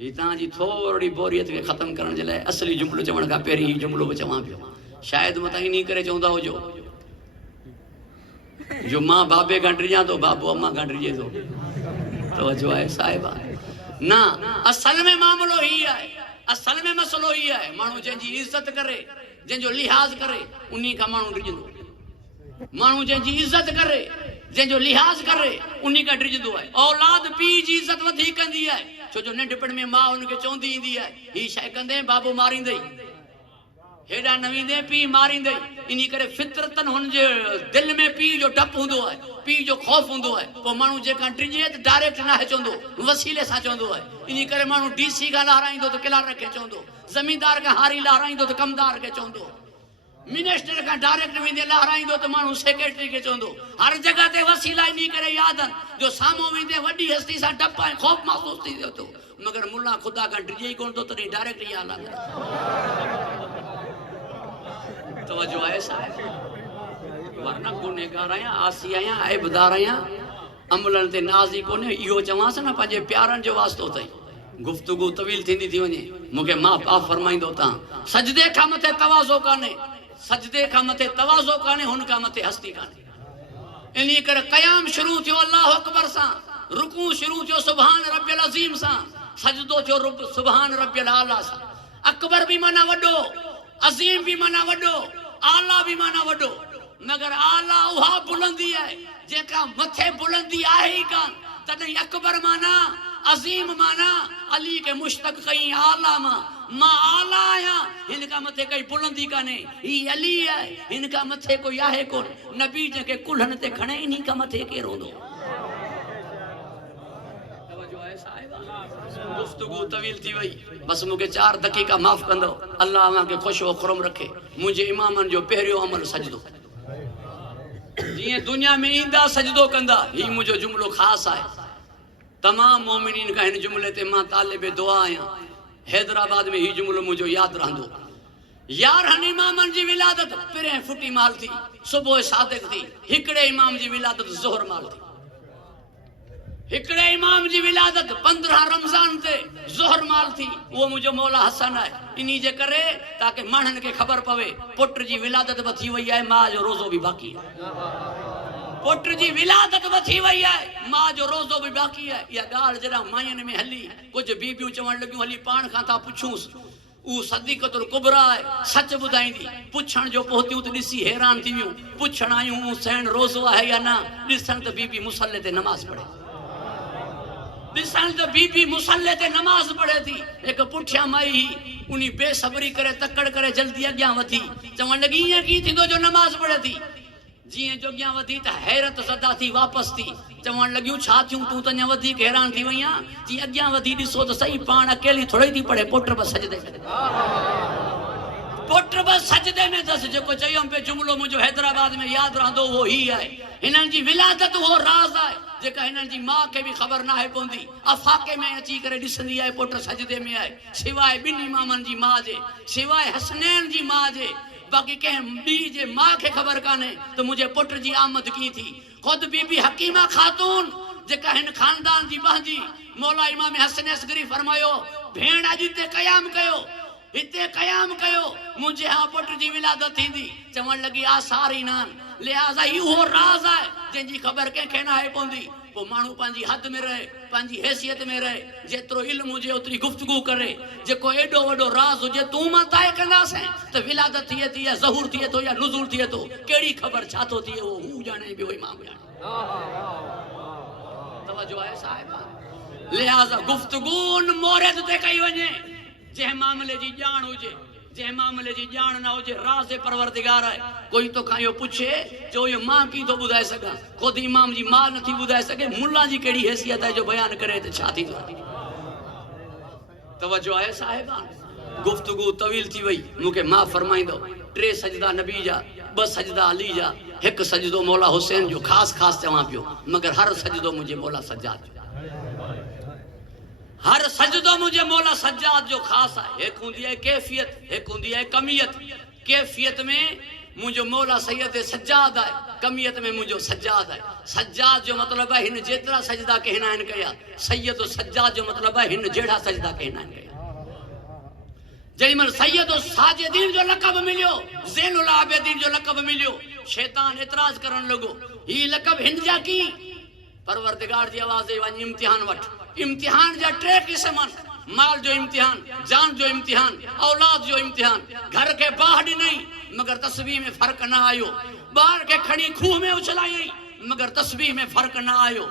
हीअ तव्हांजी थोरी बोरियत खे ख़तमु करण जे लाइ असली जुमिलो चवण खां पहिरीं हीउ जुमिलो बि चवां पियो शायदि मतां इन करे चवंदा हुजो जो मां बाबे खां डिॼां थो बाबो अम्मा खां डिॼे थो तवजो आहे साहिबा न असल में मामलो ही आहे असल में मसलो ही आहे माण्हू जंहिंजी इज़त करे जंहिंजो लिहाज़ करे उन खां माण्हू डिॼंदो माण्हू जंहिंजी इज़त करे जंहिंजो लिहाज़ करे उन खां डिॼंदो आहे औलाद पीउ जी इज़त वधीक कंदी आहे छो जो नंढपण में माउ हुनखे चवंदी ईंदी आहे हीअ शइ कंदे बाबो मारींदई हेडा नवींदे पी मारींदे इनी करे फितरतन हुन जे दिल में पी जो डप हुंदो है, पी जो खौफ हुंदो है। पो मानू जे का ड्रिजे त डायरेक्ट ना चोंदो, वसीले सा चोंदो है। इनी करे मानू डीसी का लहराइंदो तो किला रखे चोंदो, जमींदार का हारी लहराइंदो तो कमदार के चोंदो, मिनिस्टर का डायरेक्ट विंदे लहराइंदो तो मानू सेक्रेटरी के चोंदो। हर जगह ते वसीला इनी करे याद जो सामो विंदे वडी हस्ती सा डप है खौफ महसूस थी तो, मगर मुल्ला खुदा का ड्रिजे कोन तो तनी डायरेक्ट ही आला तवज्जो है साहब। वरना गुनेगार आया आसी आया ऐबदार आया अमलन ते नाज़ी कोने इहो चवास ना पंहिंजे प्यारन जो वास्तो तई। गुफ्तगू तवील थींदी थी वने मुके मां पाप फरमाइंदो ता सजदे का मथे तवाज़ो काने, सजदे का मथे तवाज़ो काने, हुन का मथे हस्ती काने। इनी कर क़याम शुरू थियो अल्लाह अकबर सा, रुकू शुरू थियो सुभान रब्बिल अज़ीम सा, सजदो थियो सुभान रब्बिल आला सा। अकबर भी माना वडो, अज़ीम भी माना वडो, आला भी माना वडो, मगर आला उहा बुलंदी है जेका मथे बुलंदी आहे ही कान। तने अकबर माना, अज़ीम माना, अली के मुश्तक कई आला मां आला आया, इनका मथे कई बुलंदी काने, ही अली है, इनका मथे कोई आहे कोन। नबी जेके कुल्हन ते खणे इन्हीं का मथे के रोंदो। गुफ्तगू तवील थी वई, बस मुके 4 दक़ीक़ा माफ कंदो। अल्लाह अवां के खुश व खुरम रखे। मुझे इमामन जो पहिरियों अमल सजदो, जिए दुनिया में ईंदा सजदो कंदा, ही मुझो जुमलो खास है। तमाम मोमिनीन का इन जुमले ते मां तालिबे दुआ आया। हैदराबाद में ही जुमलो मुझो याद रहंदो। यार हन इमामन जी विलादत पिरे फुटी माल थी, सुबह सादिक थी। हिकड़े इमाम जी विलादत ज़ोहर माल थी। हिकड़े इमाम जी विलादत 15 रमजान ते ज़ोहर माल थी। वो मुझो मौला हसन है। इनी जे करे ताकि मानन के खबर पवे पुट जी विलादत भी थी वई है, मां जो रोजो भी बाकी है। पुट जी विलादत भी थी वई है, मां जो रोजो भी बाकी है। या गाल जरा मायन में हली, कुछ बीबियूं चवण लगियूं हली पान खां था पुछूस, ऊ सदीक़तुल कुबरा है, सच बुधाईंदी। पुछण जो पहुतियूं तो दिसी हैरान थी वियूं। पुछण आयूं सैन रोजो है या ना, दिसन तो बीबी मुसल्ले ते नमाज पढ़े, दिसन तो बीबी मुसल्ले ते नमाज पढ़े थी। एक पुठिया माई उनी बेसब्री करे तकड़ करे जल्दी अग्यां वधी, चवण लगी इएं की थींदो जो नमाज पढ़े थी। जिए जो अग्यां वधी त हैरत ज़दा थी वापस थी। चवण लगियूं छा थियूं तूं त अञा वधीक हैरान थी वई आं। जी अग्यां वधी ॾिसो त सही पाण अकेली थोड़ी थी पढ़े, पुट बस सजदे में, पुट बस सजदे में दस। जेको चयो पे जुमलो मुझो हैदराबाद में याद रहंदो वो ही है। हिनन जी विलादत वो राज है जेका हिनन जी मां के भी खबर ना है पौंदी। अफाके में अची करे ॾिसंदी आहे पुट सजदे में आहे, सिवाय 2 इमामन जी मां जे, सिवाय हसनैन जी मां जे। बाकी कह ॿी जे मां के खबर काने तो मुझे पुट जी आमद की थी। खुद बीबी हकीमा खातून जेका हिन खानदान जी बहजी मौला इमाम हसन असगरी फरमायो, भेण अॼु हिते क़याम कयो, हिते क़याम कयो, मुझे हाँ पुट जी विलादत थींदी। चवण लगी आसार ई नान, लिहाज़ा इहो राज है जंहिंजी खबर कंहिंखे न आहे पवंदी। पोइ माण्हू पंहिंजी हद में रहे, पंहिंजी हैसियत में रहे, जेतिरो इल्मु हुजे ओतिरी गुफ्तगू करे। जेको एॾो वॾो राज हुजे तूं मां तय कंदासीं त विलादत थिए थी या ज़हूर थिए थो या नुज़ूल थिए थो, कहिड़ी ख़बर छा थो थिए उहो हू ॼाणे ॿियो इमाम ॼाणे। तवज्जो आहे साहिब। लिहाज़ा गुफ्तगू उन मोरद ते कई वञे जंहिं मामले जी ॼाण हुजे, जंहिं मामले जी ॼाण ना हुजे। राज़ परवरदिगार आहे। कोई तो खां इहो पुछे जो इहो मां की थो ॿुधाए सघां, खुद इमाम जी मां नथी ॿुधाए सघे, मुल्ला जी कहिड़ी हैसियत आहे जो बयान करे त छा थींदो। तवज्जो आहे साहिबान। गुफ्तगू तवील थी वई, मूंखे मां फरमाईंदो 3 सजदा नबी जा, 2 सजदा अली जा, 1 सजदो मौला हुसैन जो। ख़ास चवां पियो, मगर हर सजदो मुझे मौला सज्जाद जो, हर सजदो मुझे मौला सज्जाद जो खास है। एक हुंदी है कैफियत, एक हुंदी है कमियत। कैफियत में मुझो मौला सैयद सज्जाद है, कमियत में मुझो सज्जाद है। सज्जाद जो मतलब है हिन जेतरा सजदा के हिन कया, सैयद सज्जाद जो मतलब है हिन जेड़ा सजदा के हिन कया। जैमल सैयद साजिदीन जो लक़ब मिलियो, ज़ैनुल आबिदीन जो लक़ब मिलियो, शैतान एतराज करन लगो ही लक़ब हिन जा की। परवरदिगार जी आवाज़ दे वञ इम्तिहान वठ। इम्तिहान जा 3 क़िस्मन, माल जो इम्तिहान, जान जो इम्तिहान, औलाद जो इम्तिहान। घर के बाहर नहीं मगर तस्बीह में फर्क ना आयो, बाहर के खड़ी खूह में उछलाई मगर तस्बीह में फर्क ना आयो,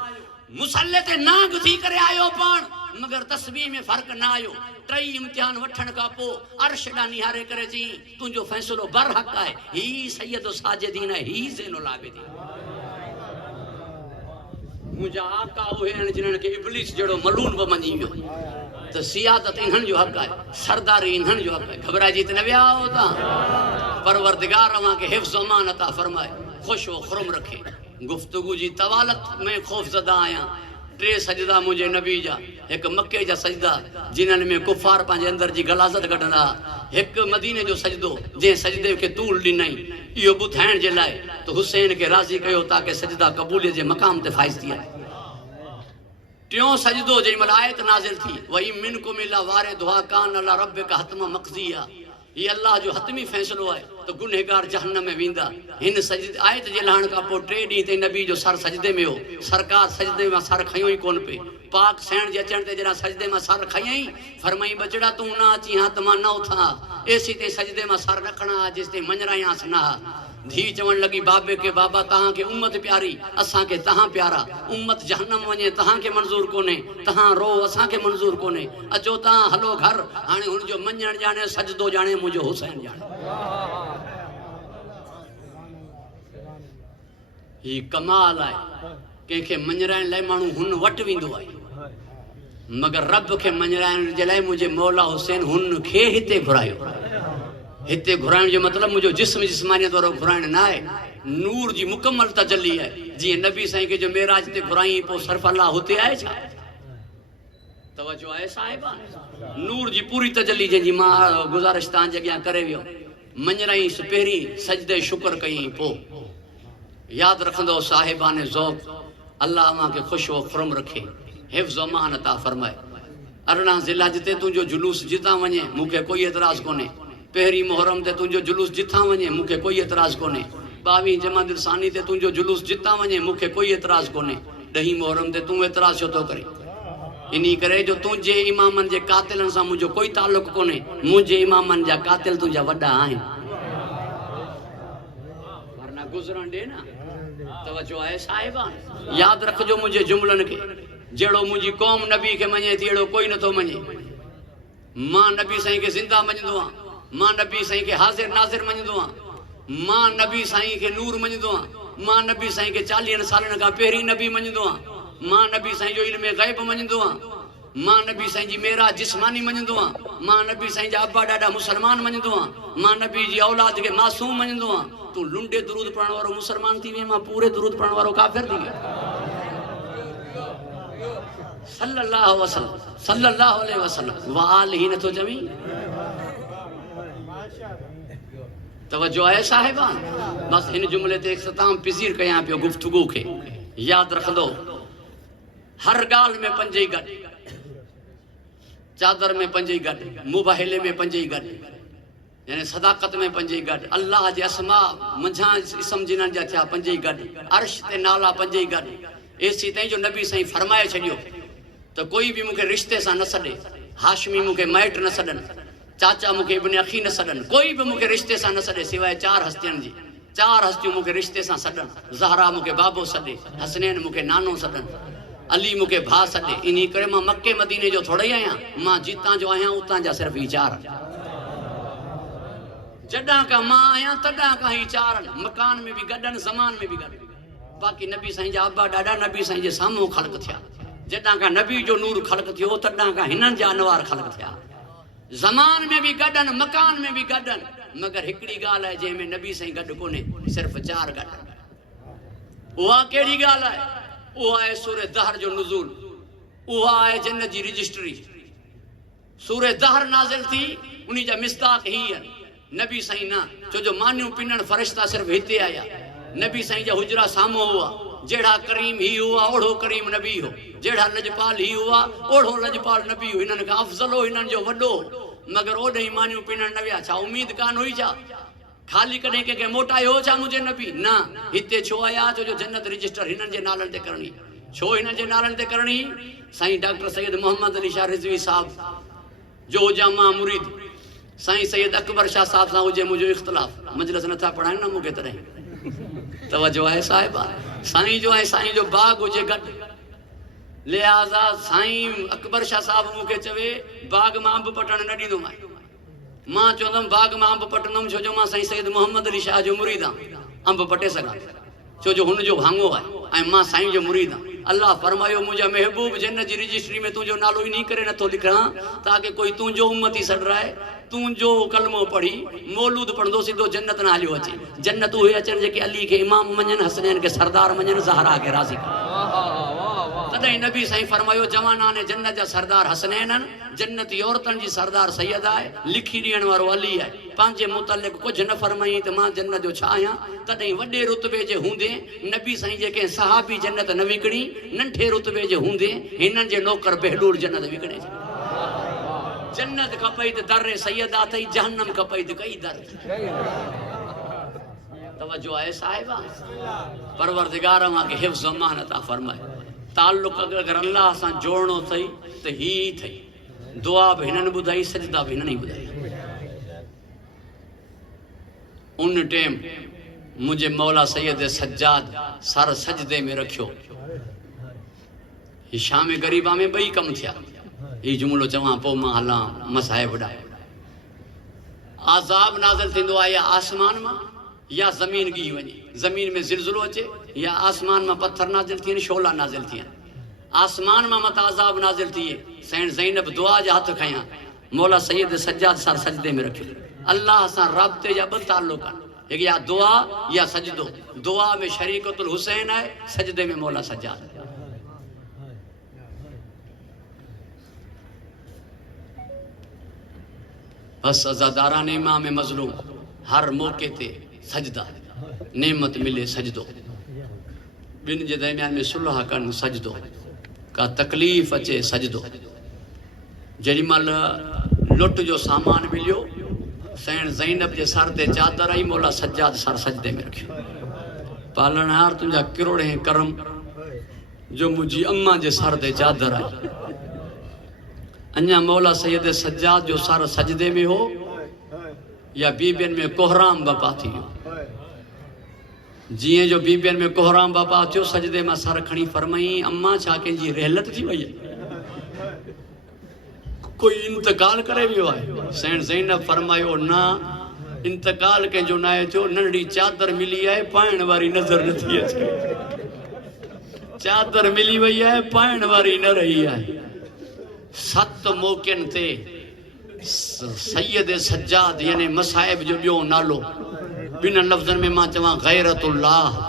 मुसल्ले ते नांग थी करे आयो पान मगर तस्बीह में फर्क ना आयो। टई इम्तिहान वठण का पो अर्श दा निहारे करे जी तुंजो फैसलो बरहक है। ही सैयद साजिदीन है, ही ज़ैनुल आबिदीन। मुझा आका उहे आहिनि जिन्हनि खे इब्लिस जहिड़ो मलून बि मञी वियो। त सियादत इन्हनि जो हक़ आहे, सरदारी इन्हनि जो हक़ आहे। घबराइजी त न विया हो तव्हां। परवरदिगार अव्हांखे हिफ़्ज़ अमान अता फरमाए, ख़ुश व खुरम रखे। गुफ्तगू जी तवालत में खौफ़ज़दा आहियां। 3 सजदा मुंहिंजे नबी जा, हिकु मके जा सजदा जिन्हनि में कुफ़ार पंहिंजे अंदर जी गलाज़त कढंदा, हिकु मदीने जो सजदो जंहिं सजदे खे तूल ॾिनई इहो ॿुधाइण जे लाइ त हुसैन खे राज़ी कयो ताकि सजदा क़बूलियत जे मक़ाम ते फ़ाइज़ थी आहे। टियों सजदो जें महिल आयत नाज़िल थी वही मिनकुम इल्ला वारिदुहा कान अला रब्बिका हतमन मक़ज़िया, ये अल्लाह जो हतमी फैसलो है तो गुनहगार जहन्नम में वेंदा। हिन सजदे आयत जे लहण का पोइ 3 ॾींहं ते नबी जो सर सजदे में हो। सरकार सजदे में सर खयो ही कोन पे। पाक सैन जे अचण ते जरा सजदे में सर खयई, फरमाई बचड़ा तू ना अची हां त मां न उथां। एसी ते सजदे में सर रखना जेस ते मंजरायांस ना। धी चवण लगी बाबे के बाबा तहां के उम्मत प्यारी, असां के तहां प्यारा। उम्मत जहन्नम वने तहां के मंजूर कोने, तहां रो असां के मंजूर कोने। अचो तहां हलो घर। हाणे हुन जो मंजण जाने, सजदो जाने, मुझो हुसैन जाने। ही कमाल है। कंहिंखे मंजराइण लाइ माण्हू हुन वटि वेंदो आहे, मगर रब खे मंजराइण जे लाइ मुंहिंजे मौला हुसैन हुन खे हिते घुरायो। हिते घुराइण जो मतलब मुझो जिस्म जिस्मानियत वारो घुराइण ना है, नूर जी मुकम्मल तजल्ली है। जी नबी साईं के जो मेराज ते घुराई पो सिर्फ अल्लाह हुते आए छा? तवज्जो है साहिबा। नूर जी पूरी तजल्ली जंहिंजी मां गुज़ारिश तव्हां जे अॻियां करे वियो। मंजराई पहिरीं सजदे शुक्र कई, पो याद रखंदो साहिबाने ज़ौक़। अल्लाह अव्हां खे ख़ुश व खुरम रखे, हिफ़्ज़ अमान अता फरमाए। 18 ज़िलहज ते तुंहिंजो जुलूस जितां वञे मूंखे कोई एतराज़ कोन्हे। पहिरीं मुहर्रम ते तुंहिंजो जुलूस जितां वञे मूंखे कोई एतराज़ कोन्हे। 22 जमादिल सानी ते तुंहिंजो जुलूस जितां वञे मूंखे कोई एतराज़ कोन्हे। 10 मुहर्रम ते तूं एतराज़ छो थो करे? इन्ही करे जो तुंहिंजे इमामनि जे कातिलनि सां मुंहिंजो कोई ताल्लुक़ कोन्हे। मुंहिंजे इमामनि जा कातिल तुंहिंजा वॾा आहिनि। वरना गुज़रण ॾे न। तवज्जो आहे साहिबा। यादि रखिजो मुंहिंजे जुमलनि खे। जहिड़ो मुंहिंजी क़ौम नबी खे मञे थी अहिड़ो कोई नथो मञे। मां नबी साईं खे ज़िंदा मञंदो आहियां। मां नबी साईं खे हाज़िर नाज़िर मञंदो आहियां। मां नबी साईं खे नूर मञंदो आहियां। मां नबी साईं खे 40 सालनि खां पहिरीं नबी मञंदो आहियां। मां नबी साईं जो इल्म ग़ैब मञंदो आहियां। मां नबी साईं जी मेरा जिस्मानी मञंदो आहियां। मां नबी साईं जा अब्बा ॾाढा मुसलमान मञंदो आहियां। मां नबी जी औलाद खे मासूम मञंदो आहियां। तूं लुंडे दुरूद पढ़ण वारो मुसलमान थी वे, मां पूरे दुरूद पढ़ण वारो काफ़िर थी वियो। सल्लल्लाहु अलैहि वसल्लम वाल ही नथो चवी। तवज्जो है साहिबान। बस इन जुमले ते इख्तिताम पज़ीर कयां पियो गुफ्तगू खे। याद रखंदो हर गाल में पंजे गॾ, चादर में पंजे गॾ, मुबाहिले में पंजे गॾ, यानी सदाकत में पंजे गॾ, अल्लाह जे अस्मा मंझां इसम जिन्हनि जा थिया पंजे गॾ, अर्श ते नाला पंजे गॾ। एसी ताईं जो नबी साईं फरमाए छॾियो त कोई भी मूंखे रिश्ते सां न सॾे। हाशमी मूंखे माइट न सॾनि, चाचा मूंखे इब्न अखी न सॾनि, कोई भी मूंखे रिश्ते सां न सॾे सिवाय 4 हस्तियुनि जी। 4 हस्तियूं मूंखे रिश्ते सां सॾनि। ज़हरा मूंखे बाबो सॾे, हसनैन मूंखे नानो सॾनि, अली मूंखे भाउ सॾे। इन करे मां मके मदीने जो थोड़े ई आहियां, मां जितां जो आहियां उतां जा सिर्फ़ ही 4। जॾां खां मां आहियां तॾां खां ही 4 मकान में भी गॾनि, ज़मान में भी गॾु। बाक़ी नबी साईं जा अब्बा ॾाढा नबी साईं जे साम्हूं ख़ल्क़ थिया। जॾां खां नबी जो नूर ख़ल्क़ थियो तॾां खां हिननि जा अनवार ख़ल्क़ थिया। ज़मान में भी गॾनि, मकान में भी गॾनि, मगर हिकिड़ी ॻाल्हि आहे जंहिंमें नबी साईं गॾु कोन्हे, सिर्फ़ 4 गॾु। उहा कहिड़ी ॻाल्हि आहे? उहा आहे सूरह दहर जो नुज़ूल। उहा आहे जन्नत जी रजिस्ट्री। सूरह दहर नाज़िल थी, उन्ही जा मिस्ताक ही आहिनि। नबी साईं न, छो जो मानियूं पिनण फरिश्ता सिर्फ़ हिते आया। नबी साईं जा हुजरा साम्हूं हुआ। जहिड़ा करीम ही हुआ ओढ़ो करीम नबी हो। जहिड़ा लजपाल ही हुआ ओढ़ो लजपाल नबी हो। हिननि खां अफ़ज़ल हो, हिननि जो वॾो, मगर ओॾे ई मानियूं पिनण न विया। छा उम्मीद कान हुई छा? खाली कॾहिं कंहिंखे मोटायो हो छा मुंहिंजे नबी? न, हिते छो आया? छो जो जन्नत रजिस्टर हिननि जे नालनि ते करणी। छो हिननि जे नालनि ते करणी? साईं डॉक्टर सैयद मोहम्मद अली शाह रिज़वी साहब जो हुजा मां मुरीद, साईं सैयद अकबर शाह साहब सां हुजे मुंहिंजो इख़्तिलाफ़, मजलिस नथा पढ़ाइनि न मूंखे तॾहिं। तवज्जो आहे साहिबा। साईं जो आहे साईं जो बाग हुजे गॾु, लिहाज़ा साईं अकबर शाह साहब मूंखे चवे बाग मां अंब पटण न ॾींदो मां चवंदुमि बाग मां अंब पटंदुमि छो जो मां साईं सैयद मोहम्मद अली शाह जो मुरीद आहियां अंब पटे सघां छो जो हुन जो भाङो आहे ऐं मां साईं जो मुरीद आहियां अल्लाह फरमायो मुंहिंजा महबूब जन्नत जी रजिस्ट्री में तुंहिंजो नालो इन करे नथो लिखां ताकि कोई तुंहिंजो उम्मती सॾराए तुंहिंजो कलमो पढ़ी मौलूद पढ़ंदो सिधो जन्नत न हलियो अचे जन्नत उहे अचनि जेके अली खे इमाम मञनि हसनैन खे सरदार मञनि ज़हरा खे राज़ी कनि तॾहिं नबी साईं फरमायो जवाना ने जन्नत जा सरदार हसनैन आहिनि जन्नती औरतनि जी सरदार सैयद आहे लिखी ॾियण वारो अली आहे पंहिंजे मुतलिक़ कुझु न फरमाई त मां जन्नत जो छा आहियां तॾहिं वॾे रुतबे जे हूंदे नबी साईं जेके सहाबी जन्नत न विकिणी नंढे रुतबे जे हूंदे हिननि जे नौकर बेहलूर जन्नत विकिणे जन्नत खपई त दर सैयदा अथई जहन्नम खपई त कई दर तवज्जो आहे साहिबा परवरदिगार मां के हिफ्ज़ अमान अता फरमाए ताल्लुक़ अगर अल्लाह सां जोड़नो अथई त ही अथई दुआ भी हिननि ॿुधाई सजदा भी हिननि ॿुधाई उन टाइम मुझे मौला सैयद सज्जाद सर सजदे में रखियो शाम गरीबा में बई कम थिया ये जुमलो चवा पो मां हला मसाइब ॾाए आज़ाब नाज़िल थींदो आहे या आसमान मां या ज़मीन गी वञे ज़मीन में ज़िलज़िलो अचे या आसमान मां पत्थर नाज़िल थियनि शोला नाज़िल थियनि आसमान मां मत आज़ाब नाज़िल थिए सैन ज़ैनब दुआ जा हथ खयां मौला सैयद सज्जाद सर सजदे में रखियो अल्लाह सां राब्ते जा ॿ ताल्लुक आहिनि हिकु या दुआ या सजदो दुआ में शरीकतुल हुसैन आहे सजदे में मौला सज्जाद बस अज़ादारान इमाम मज़लूम हर मौके ते सजदा नेमत मिले सजदो बिन जे दरमियान में सुलह कन सजदो का तकलीफ़ अचे सजदो जेॾीमहिल लुट जो सामान मिलियो सैन ज़ैनब जे सर ते चादर आई मौला सज्जाद सर सजदे में रखियो पालनहार तुंहिंजा किरोड़े करम जो मुंहिंजी अम्मा जे सर ते चादर आई अञा मौला सैयद सज्जाद जो सर सजदे में हो या बीबियन में कोहराम बपा थी जिए जो बीबियन में कोहराम बपा थियो सजदे में सर खणी फरमाई अम्मा छा कंहिंजी रहलत थी वई कोई इंतकाल करे वियो आहे सैन ज़ैनब फरमायो ना इंतकाल कंहिंजो न थियो नंढड़ी चादर मिली आहे पाइण वारी नज़र नथी अचे चादर मिली वई आहे पाइण वारी न रही आहे 7 मौक़नि ते सैयद सज्जाद यानी मसाइब जो ॿियो नालो ॿिन लफ़्ज़नि में मां चवां गैरतुल्लाह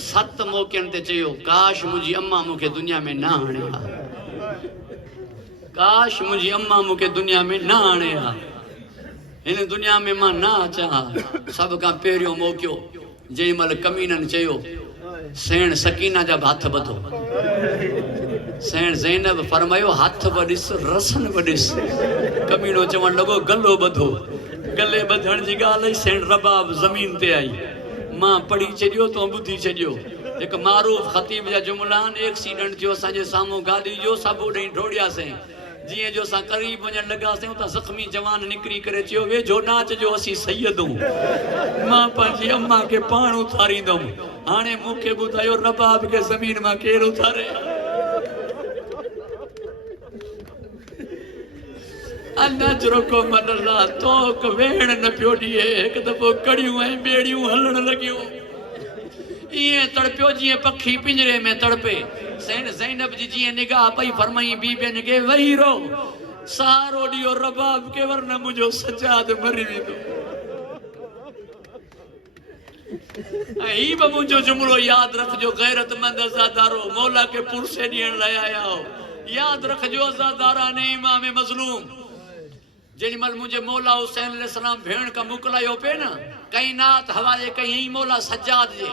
7 मौक़नि ते चयो काश मुंहिंजी अम्मा मूंखे दुनिया में न आणे हा काश मुंहिंजी अम्मा मूंखे दुनिया में न आणे हा हिन दुनिया में मां न अचां हा सभ खां पहिरियों मौक़ो जेॾीमहिल कमीननि चयो सैण सकीना जा हथ ॿधो सैण ज़ैनब फरमायो हथ बि ॾिस रसन बि ॾिस कमीनो चवण लॻो गलो ॿधो गले ॿधण जी ॻाल्हि सैण रबाब ज़मीन ते आई मां पढ़ी छॾियो तो ॿुधी छॾियो हिकु मारूफ़ ख़तीब जा जुमला एक्सीडेंट थियो असांजे साम्हूं गाॾी जो सभु ॾेई डोड़ियासीं जीअं जो असां क़रीब वञण लॻासीं त ज़ख़्मी जवान निकिरी करे चयो वेझो नाच जो असीं सैयदूं मां पंहिंजी अम्मा खे पाण उथारींदुमि हाणे मूंखे ॿुधायो रबाब खे ज़मीन मां केरु उथारे अनजरको मनला तोक वेण न पियो ॾिए हिकु दफ़ो कड़ियूं ऐं ॿेड़ियूं हलण लॻियूं इएं तड़पियो जीअं पखी पिंजरे में तड़पे सैन ज़ैनब जी जीअं निगाह पई फरमाई बीबियन खे वेही रहो सहारो ॾियो रबाब के वरना मुंहिंजो सज्जाद मरी वेंदो ऐं ही बि मुंहिंजो जुमिलो यादि रखिजो गैरतमंद अज़ादारो मौला खे पुरसे ॾियण लाइ आया हो यादि रखिजो अज़ादारा ने इमाम मज़लूम जेॾीमहिल मुंहिंजे मौला हुसैन अलैहिस्सलाम भेण खां मोकिलायो पे न कई नात हवाले कई मौला सज्जाद जे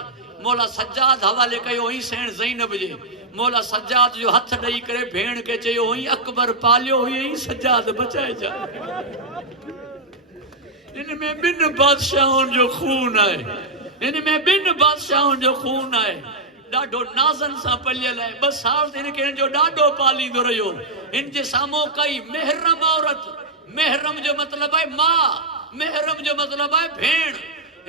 मौला सज्जाद हवाले कयो हुई सैण ज़ैनब जे मौला सज्जाद जो हथ ॾेई करे भेण खे चयो हुई अकबर पालियो हुई सज्जाद बचाइजा इन में ॿिनि बादशाहुनि जो खून आहे इन में ॿिनि बादशाहुनि जो खून आहे ॾाढो नाज़नि सां पलियल आहे 2 साल हिन खे हिन जो ॾाढो पालींदो रहियो हिन जे साम्हूं कई महरम औरत महरम जो मतलब है माँ महरम जो मतलब है भेण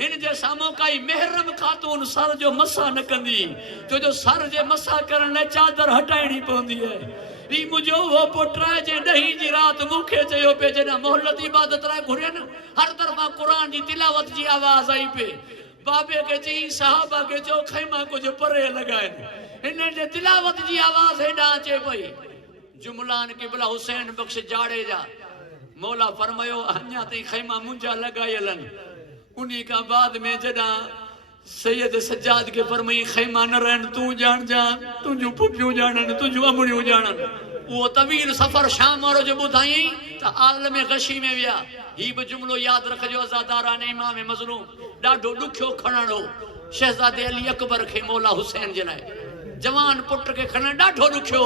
इन जे सामो काई महरम खातून सर जो मसा न कंदी तो जो सर जे मसा करण लाइ चादर हटाइणी पवंदी है। ई मुझो वो पुट है जे ॾहीं जी रात मुखे चयो पे जॾहिं मोहलत इबादत लाइ घुरियन हर तरफ़ा कुरान जी तिलावत जी आवाज आई पे बाबे के चई साहबा के चो खैमा कुछ परे लगाइन इन जे तिलावत जी आवाज हेॾां अचे पई जुमलान क़िबला हुसैन बख्श जाड़े जा मौला फरमायो अञा ताईं खैमा मुंहिंजा लॻायलन। उन्हीं का बाद में जॾां सैयद सज्जाद के फरमाई खैमा न रहन तू जान जा तुझू पुपियूं जानन तुझू अमड़ियूं जानन। वो तवील सफर शाम वारो जो ॿुधाई त आलम गशी में विया। ही भी जुमलो याद रखजो अज़ादारा ने इमाम मज़लूम ॾाढो ॾुखियो खणण हो शहजादे अली अकबर के मौला हुसैन जे लाइ जवान पुट के खणण ॾाढो ॾुखियो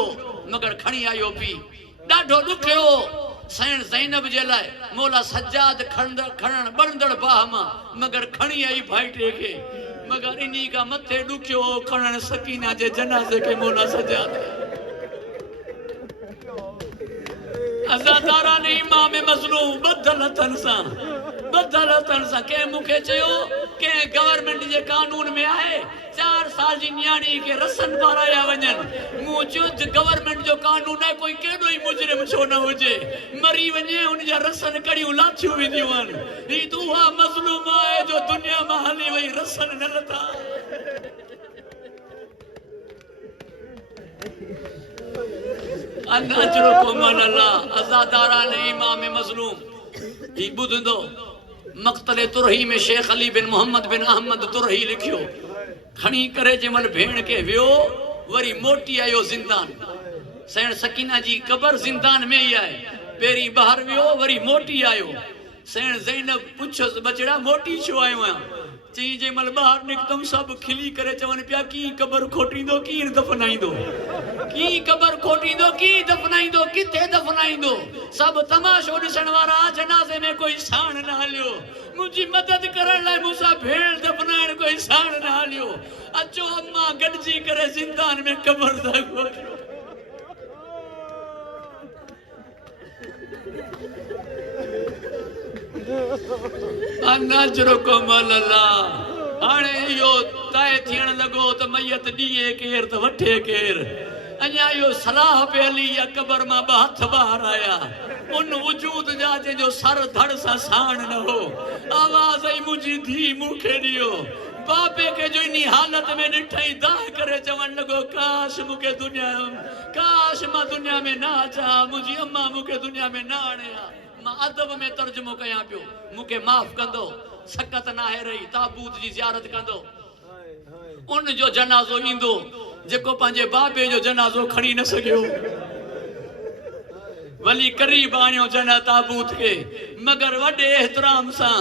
मगर खणी आयो पी ॾाढो ॾुखियो सैन ज़ैनब जे लाइ मौला सज्जाद खणण बणदड़ बाह मां मगर खणी आई भाईटे के मगर इन्हीं का मथे ॾुखियो खणण सकीना जे जनाज़े के मौला सज्जाद अज़ादारा ने इमाम मज़लूम बदल हथन सां के मुखे चयो के गवर्नमेंट जे कानून में आहे 4 साल जी न्याणी के रसन भराया वञन। मूं चयो गवर्नमेंट जो कानून है कोई केॾो ई मुजरिम छो न हुजे मरी वञे उन जा रसन कड़ियूं लाथियूं वेंदियूं आहिनि। ही तू उहा मज़लूम आहे जो दुनिया मां हली वई रसन न लथा। अज़ादारा ने इमाम मज़लूम ही ॿुधंदो मक़तले तुरही में शेख अली बिन मोहम्मद बिन अहमद तुरही लिखियो खणी करे जंहिंमहिल भेण के वियो वरी मोटी आयो ज़िंदान। सैन सकीना जी कबर ज़िंदान में ही आहे पहिरीं ॿाहिरि वियो वरी मोटी आयो। सैन ज़ैनब पुछियोसि बचड़ा मोटी छो आयो आहियां चई जंहिंमहिल ॿाहिरि निकितमि सभु खिली करे चवनि पिया कीअं कबर खोटींदो कीअं दफ़नाईंदो की कबर खोटींदो की दफ़नाईंदो किथे दफ़नाईंदो सब तमाशो ॾिसण वारा जनाज़े में कोई साण न हलियो मुंहिंजी मदद करण लाइ मूंसां भेण दफ़नाइण कोई साण न हलियो अचो अम्मा गॾिजी करे ज़िंदान में कबर था खोटियो। अनजरुकुम अल्लाह हाणे इहो तय थियण लॻो त मैयत ॾीए केर त वठे केर अञा इहो सलाह पे हली या कबर मां ॿ हथ ॿाहिरि आया उन वजूद जा जंहिंजो सर धड़ सां साण न हो आवाज़ आई मुंहिंजी धी मूंखे ॾियो बाबे के जो इन हालत में ॾिठई दाह करे चवण लॻो काश मूंखे काश मां दुनिया में न अचां मुंहिंजी अम्मा मूंखे दुनिया में न आणे हा। मां अदब में तर्जुमो कयां पियो मूंखे माफ़ कंदो सकत नाहे रही ताबूत जी ज़ियारत कंदो उन जो जनाज़ो ईंदो जेको पंहिंजे बाबे जो जनाज़ो खणी न सघियो वली करीब आणियो जना ताबूत के मगर वॾे एहतराम सां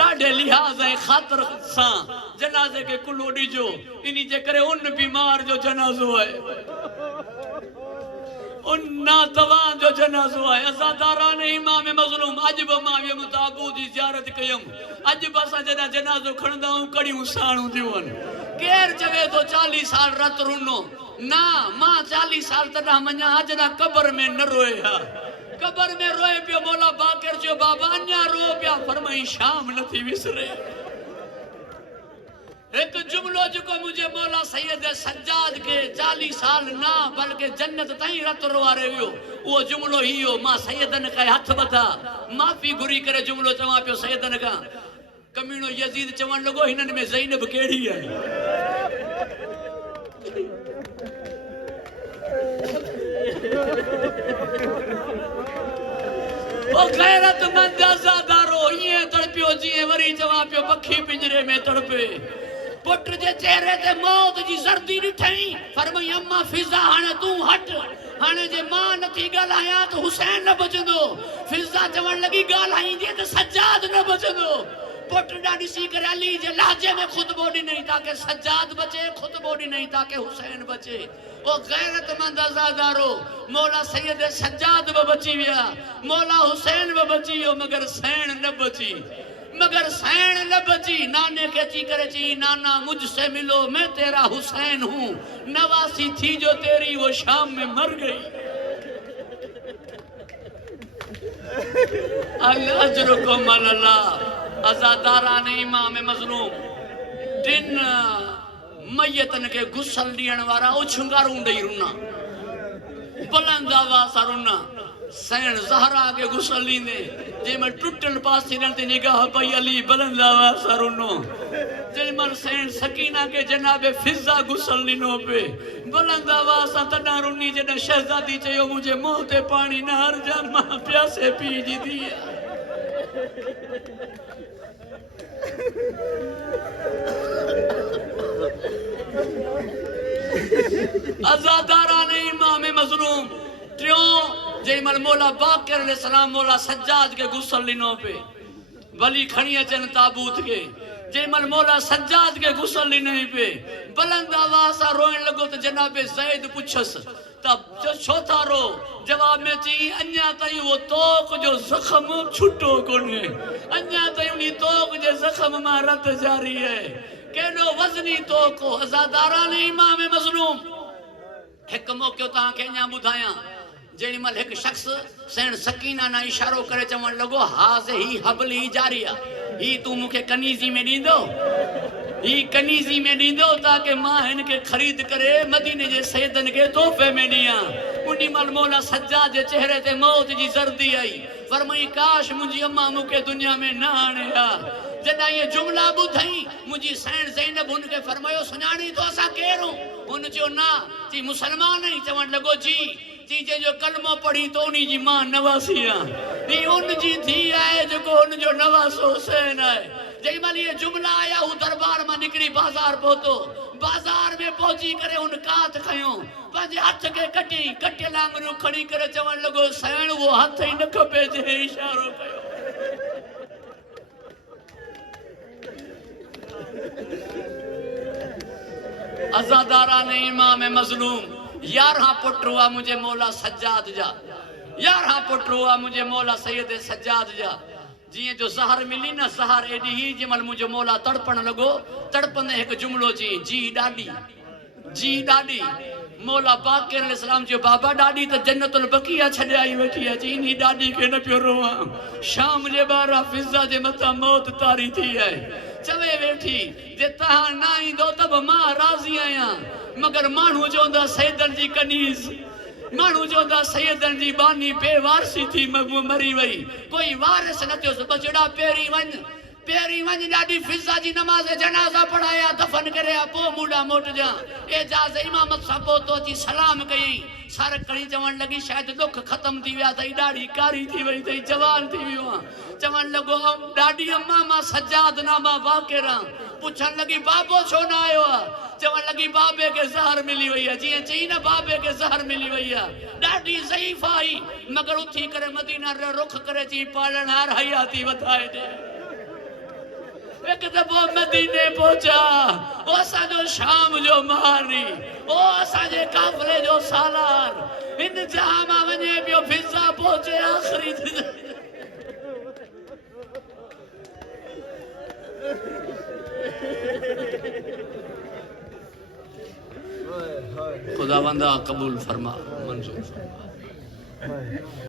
ॾाढे लिहाज़ ऐं ख़ातिर सां जनाज़े के कुल्लो ॾिजो इन जे करे उन बीमार जो जनाज़ो आहे उन नातवान जो जनाज़ो आहे। अज़ादारा ने इमाम मज़लूम अॼु बि मां वियुमि ताबूत जी ज़ियारत कयुमि अॼु बि असां जॾहिं जनाज़ो खणंदा आहियूं कड़ियूं साणूं थियूं आहिनि। केरु चवे थो 40 साल रत रुनो ना मां 40 साल तॾहिं मञा जॾहिं कबर में न रोए हा कबर में रोए पियो मौला बाक़िर चयो बाबा अञा रो पिया फरमाई शाम नथी विसरे। एक जुमलो जेको मुझे मौला सैयद सज्जाद के 40 साल ना बल्कि जन्नत ताईं रत रोआरे वियो वो जुमलो ही हो मां सैयदन का हथ बता माफी घुरी करे जुमलो चवां पियो सैयदन का कमीनो यजीद चवण लॻो हिननि में ज़ैनब कहिड़ी आहे ओ गैरतमंद अज़ादारो ईअं तड़पियो जीअं वरी चवां पियो पखी पिंजरे में तड़पे पुट जे चेहरे ते मौत जी सर्दी ॾिठई फरमाई अम्मा फिज़ा हाणे तूं हट हाणे जे मां नथी ॻाल्हायां त हुसैन न बचंदो फिज़ा चवण लॻी ॻाल्हाईंदी त सज्जाद न बचंदो पुट ॾा ॾिसी करे अली जे लहजे में ख़ुतबो ॾिनई ताकि सज्जाद बचे ख़ुतबो ॾिनई ताकि हुसैन बचे। ओ गैरतमंद अज़ादारो मौला सैयद सज्जाद बि बची विया मौला हुसैन बि बची वियो मगर सैन न बची नाने के अची करे चई नाना मुझसे मिलो मैं तेरा हुसैन हूँ नवासी थी जो तेरी वो शाम में मर गई। अल्लाह अज़ादारान इमाम मज़लूम दिन मैयतन के गुसल ॾियण वारा उछंगारूं ॾेई रुना बुलंद आवाज़ सां रुना सैन ज़हरा के गुसल ॾींदे जंहिंमहिल टुटल पासीरनि ते निगाह पई अली बुलंद आवाज़ सां रुनो जंहिंमहिल सैन सकीना के जनाबे फिज़ा गुसल ॾिनो पे बुलंद आवाज़ सां तॾहिं रुनी जॾहिं शहज़ादी चयो मुंहिंजे मुंहं ते पाणी न हरजा मां प्यासे पी जी धीअ अज़ादारान इमाम मज़लूम टियों जंहिंमहिल मौला बाक़िर अलैहिस्सलाम मौला सज्जाद के गुसल ॾिनो पे वली खणी अचनि ताबूत के जंहिंमहिल मौला सज्जाद के गुसल ॾिनई पे बुलंद आवाज़ सां रोइण लॻो त जनाबे ज़ैद पुछसि त छो था रो जवाब में चई अञा ताईं वो तोक जो ज़ख़्म छुटो कोन्हे अञा ताईं उन तोक जे ज़ख़्म मां रत जारी है केॾो वज़नी तोक हो अज़ादारान इमाम मज़लूम हिकु मौक़ो तव्हांखे अञा ॿुधायां जेॾीमहिल हिकु शख़्स सैन सकीना ना इशारो करे चवण लॻो हाज़ ही हबली जारिया ही तूं मूंखे कनीज़ी में ॾींदो ही कनीज़ी में ॾींदो ताकि मां हिन खे ख़रीद करे मदीने जे सैयदनि खे तोहफ़े में ॾियां उनी महिल मौला सज्जाद जे चेहरे ते मौत जी ज़र्दी आई फरमाई काश मुंहिंजी अम्मा मूंखे दुनिया में न आणे हा जॾहिं ये जुमला ॿुधई मुंहिंजी सैन ज़ैनब हुन खे फरमायो सुञाणी तो असां केरु हुन चयो न चई मुसलमान ई चवण लॻो जी जंहिंजो कलमो पढ़ी तो उन जी मां नवासी आहे ही उन जी धीउ आहे जेको हुन जो नवासो हुसैन आहे जेॾीमहिल ये जुमला आया हू दरबार मां निकिरी बाज़ार पहुतो बाज़ार में पहुची करे हुन कात खयो पंहिंजे हथ खे कटी कटियल आङुरियूं खणी करे चवण लॻो सैन उहो हथ ई न खपे जंहिं इशारो कयो अज़ादारान इमाम मज़लूम 11 पुट हुआ मुझे मौला सज्जाद जा 11 पुट हुआ मुझे मौला सैयद सज्जाद जा जीअं जो ज़हर मिली न ज़हर एॾी ही जंहिंमहिल मुंहिंजो मौला तड़पण लॻो तड़पंदे हिकु जुमिलो चई जी ॾाॾी मौला बाक़िर अलैहिस्सलाम जो बाबा ॾाॾी त जन्नतुल बक़िया छॾाई वेठी आहे चई इन ॾाॾी खे न पियो रोवां शाम जे ॿारहं फिज़ा जे मथां मौत तारी थी आहे चवे वेठी जे तव्हां न ईंदो त बि मां राज़ी आहियां मगर माण्हू चवंदा सैयदनि जी कनीज़ माण्हू चवंदा सैयदनि जी बानी बेवारसी थी मरी वई कोई वारिस न थियो बचड़ा पहिरीं वञ ॾाढी फिज़ा जी नमाज़ जनाज़ा पढ़ाया दफ़न करे पोइ मूंॾा मोटजा एजाज़ इमामत सां पहुतो अची सलाम कयई सर खणी चवण लॻी शायदि दुख ख़त्म थी विया अथई ॾाढी कारी थी वई अथई जवान थी वियो आहे चवण लॻो ॾाढी अम्मा मां सज्जाद नामा बाक़िर पुछण लॻी बाबो छो न आयो आहे चवण लॻी बाबे खे ज़हर मिली वई आहे जीअं चई न बाबे खे ज़हर मिली वई आहे ॾाढी ज़ईफ़ आई मगर उथी करे मदीना रुख करे चई पालणहार हयाती वधाए ॾे एक दफ़ो मदीने पहुचा ओ असांजो शाम जो मारी ओ असांजे काफ़िले जो सालार हिन जहां मां वञे पियो फिज़ा पहुचे आख़िरी खुदावंदा कबूल फरमा मंजूर फरमा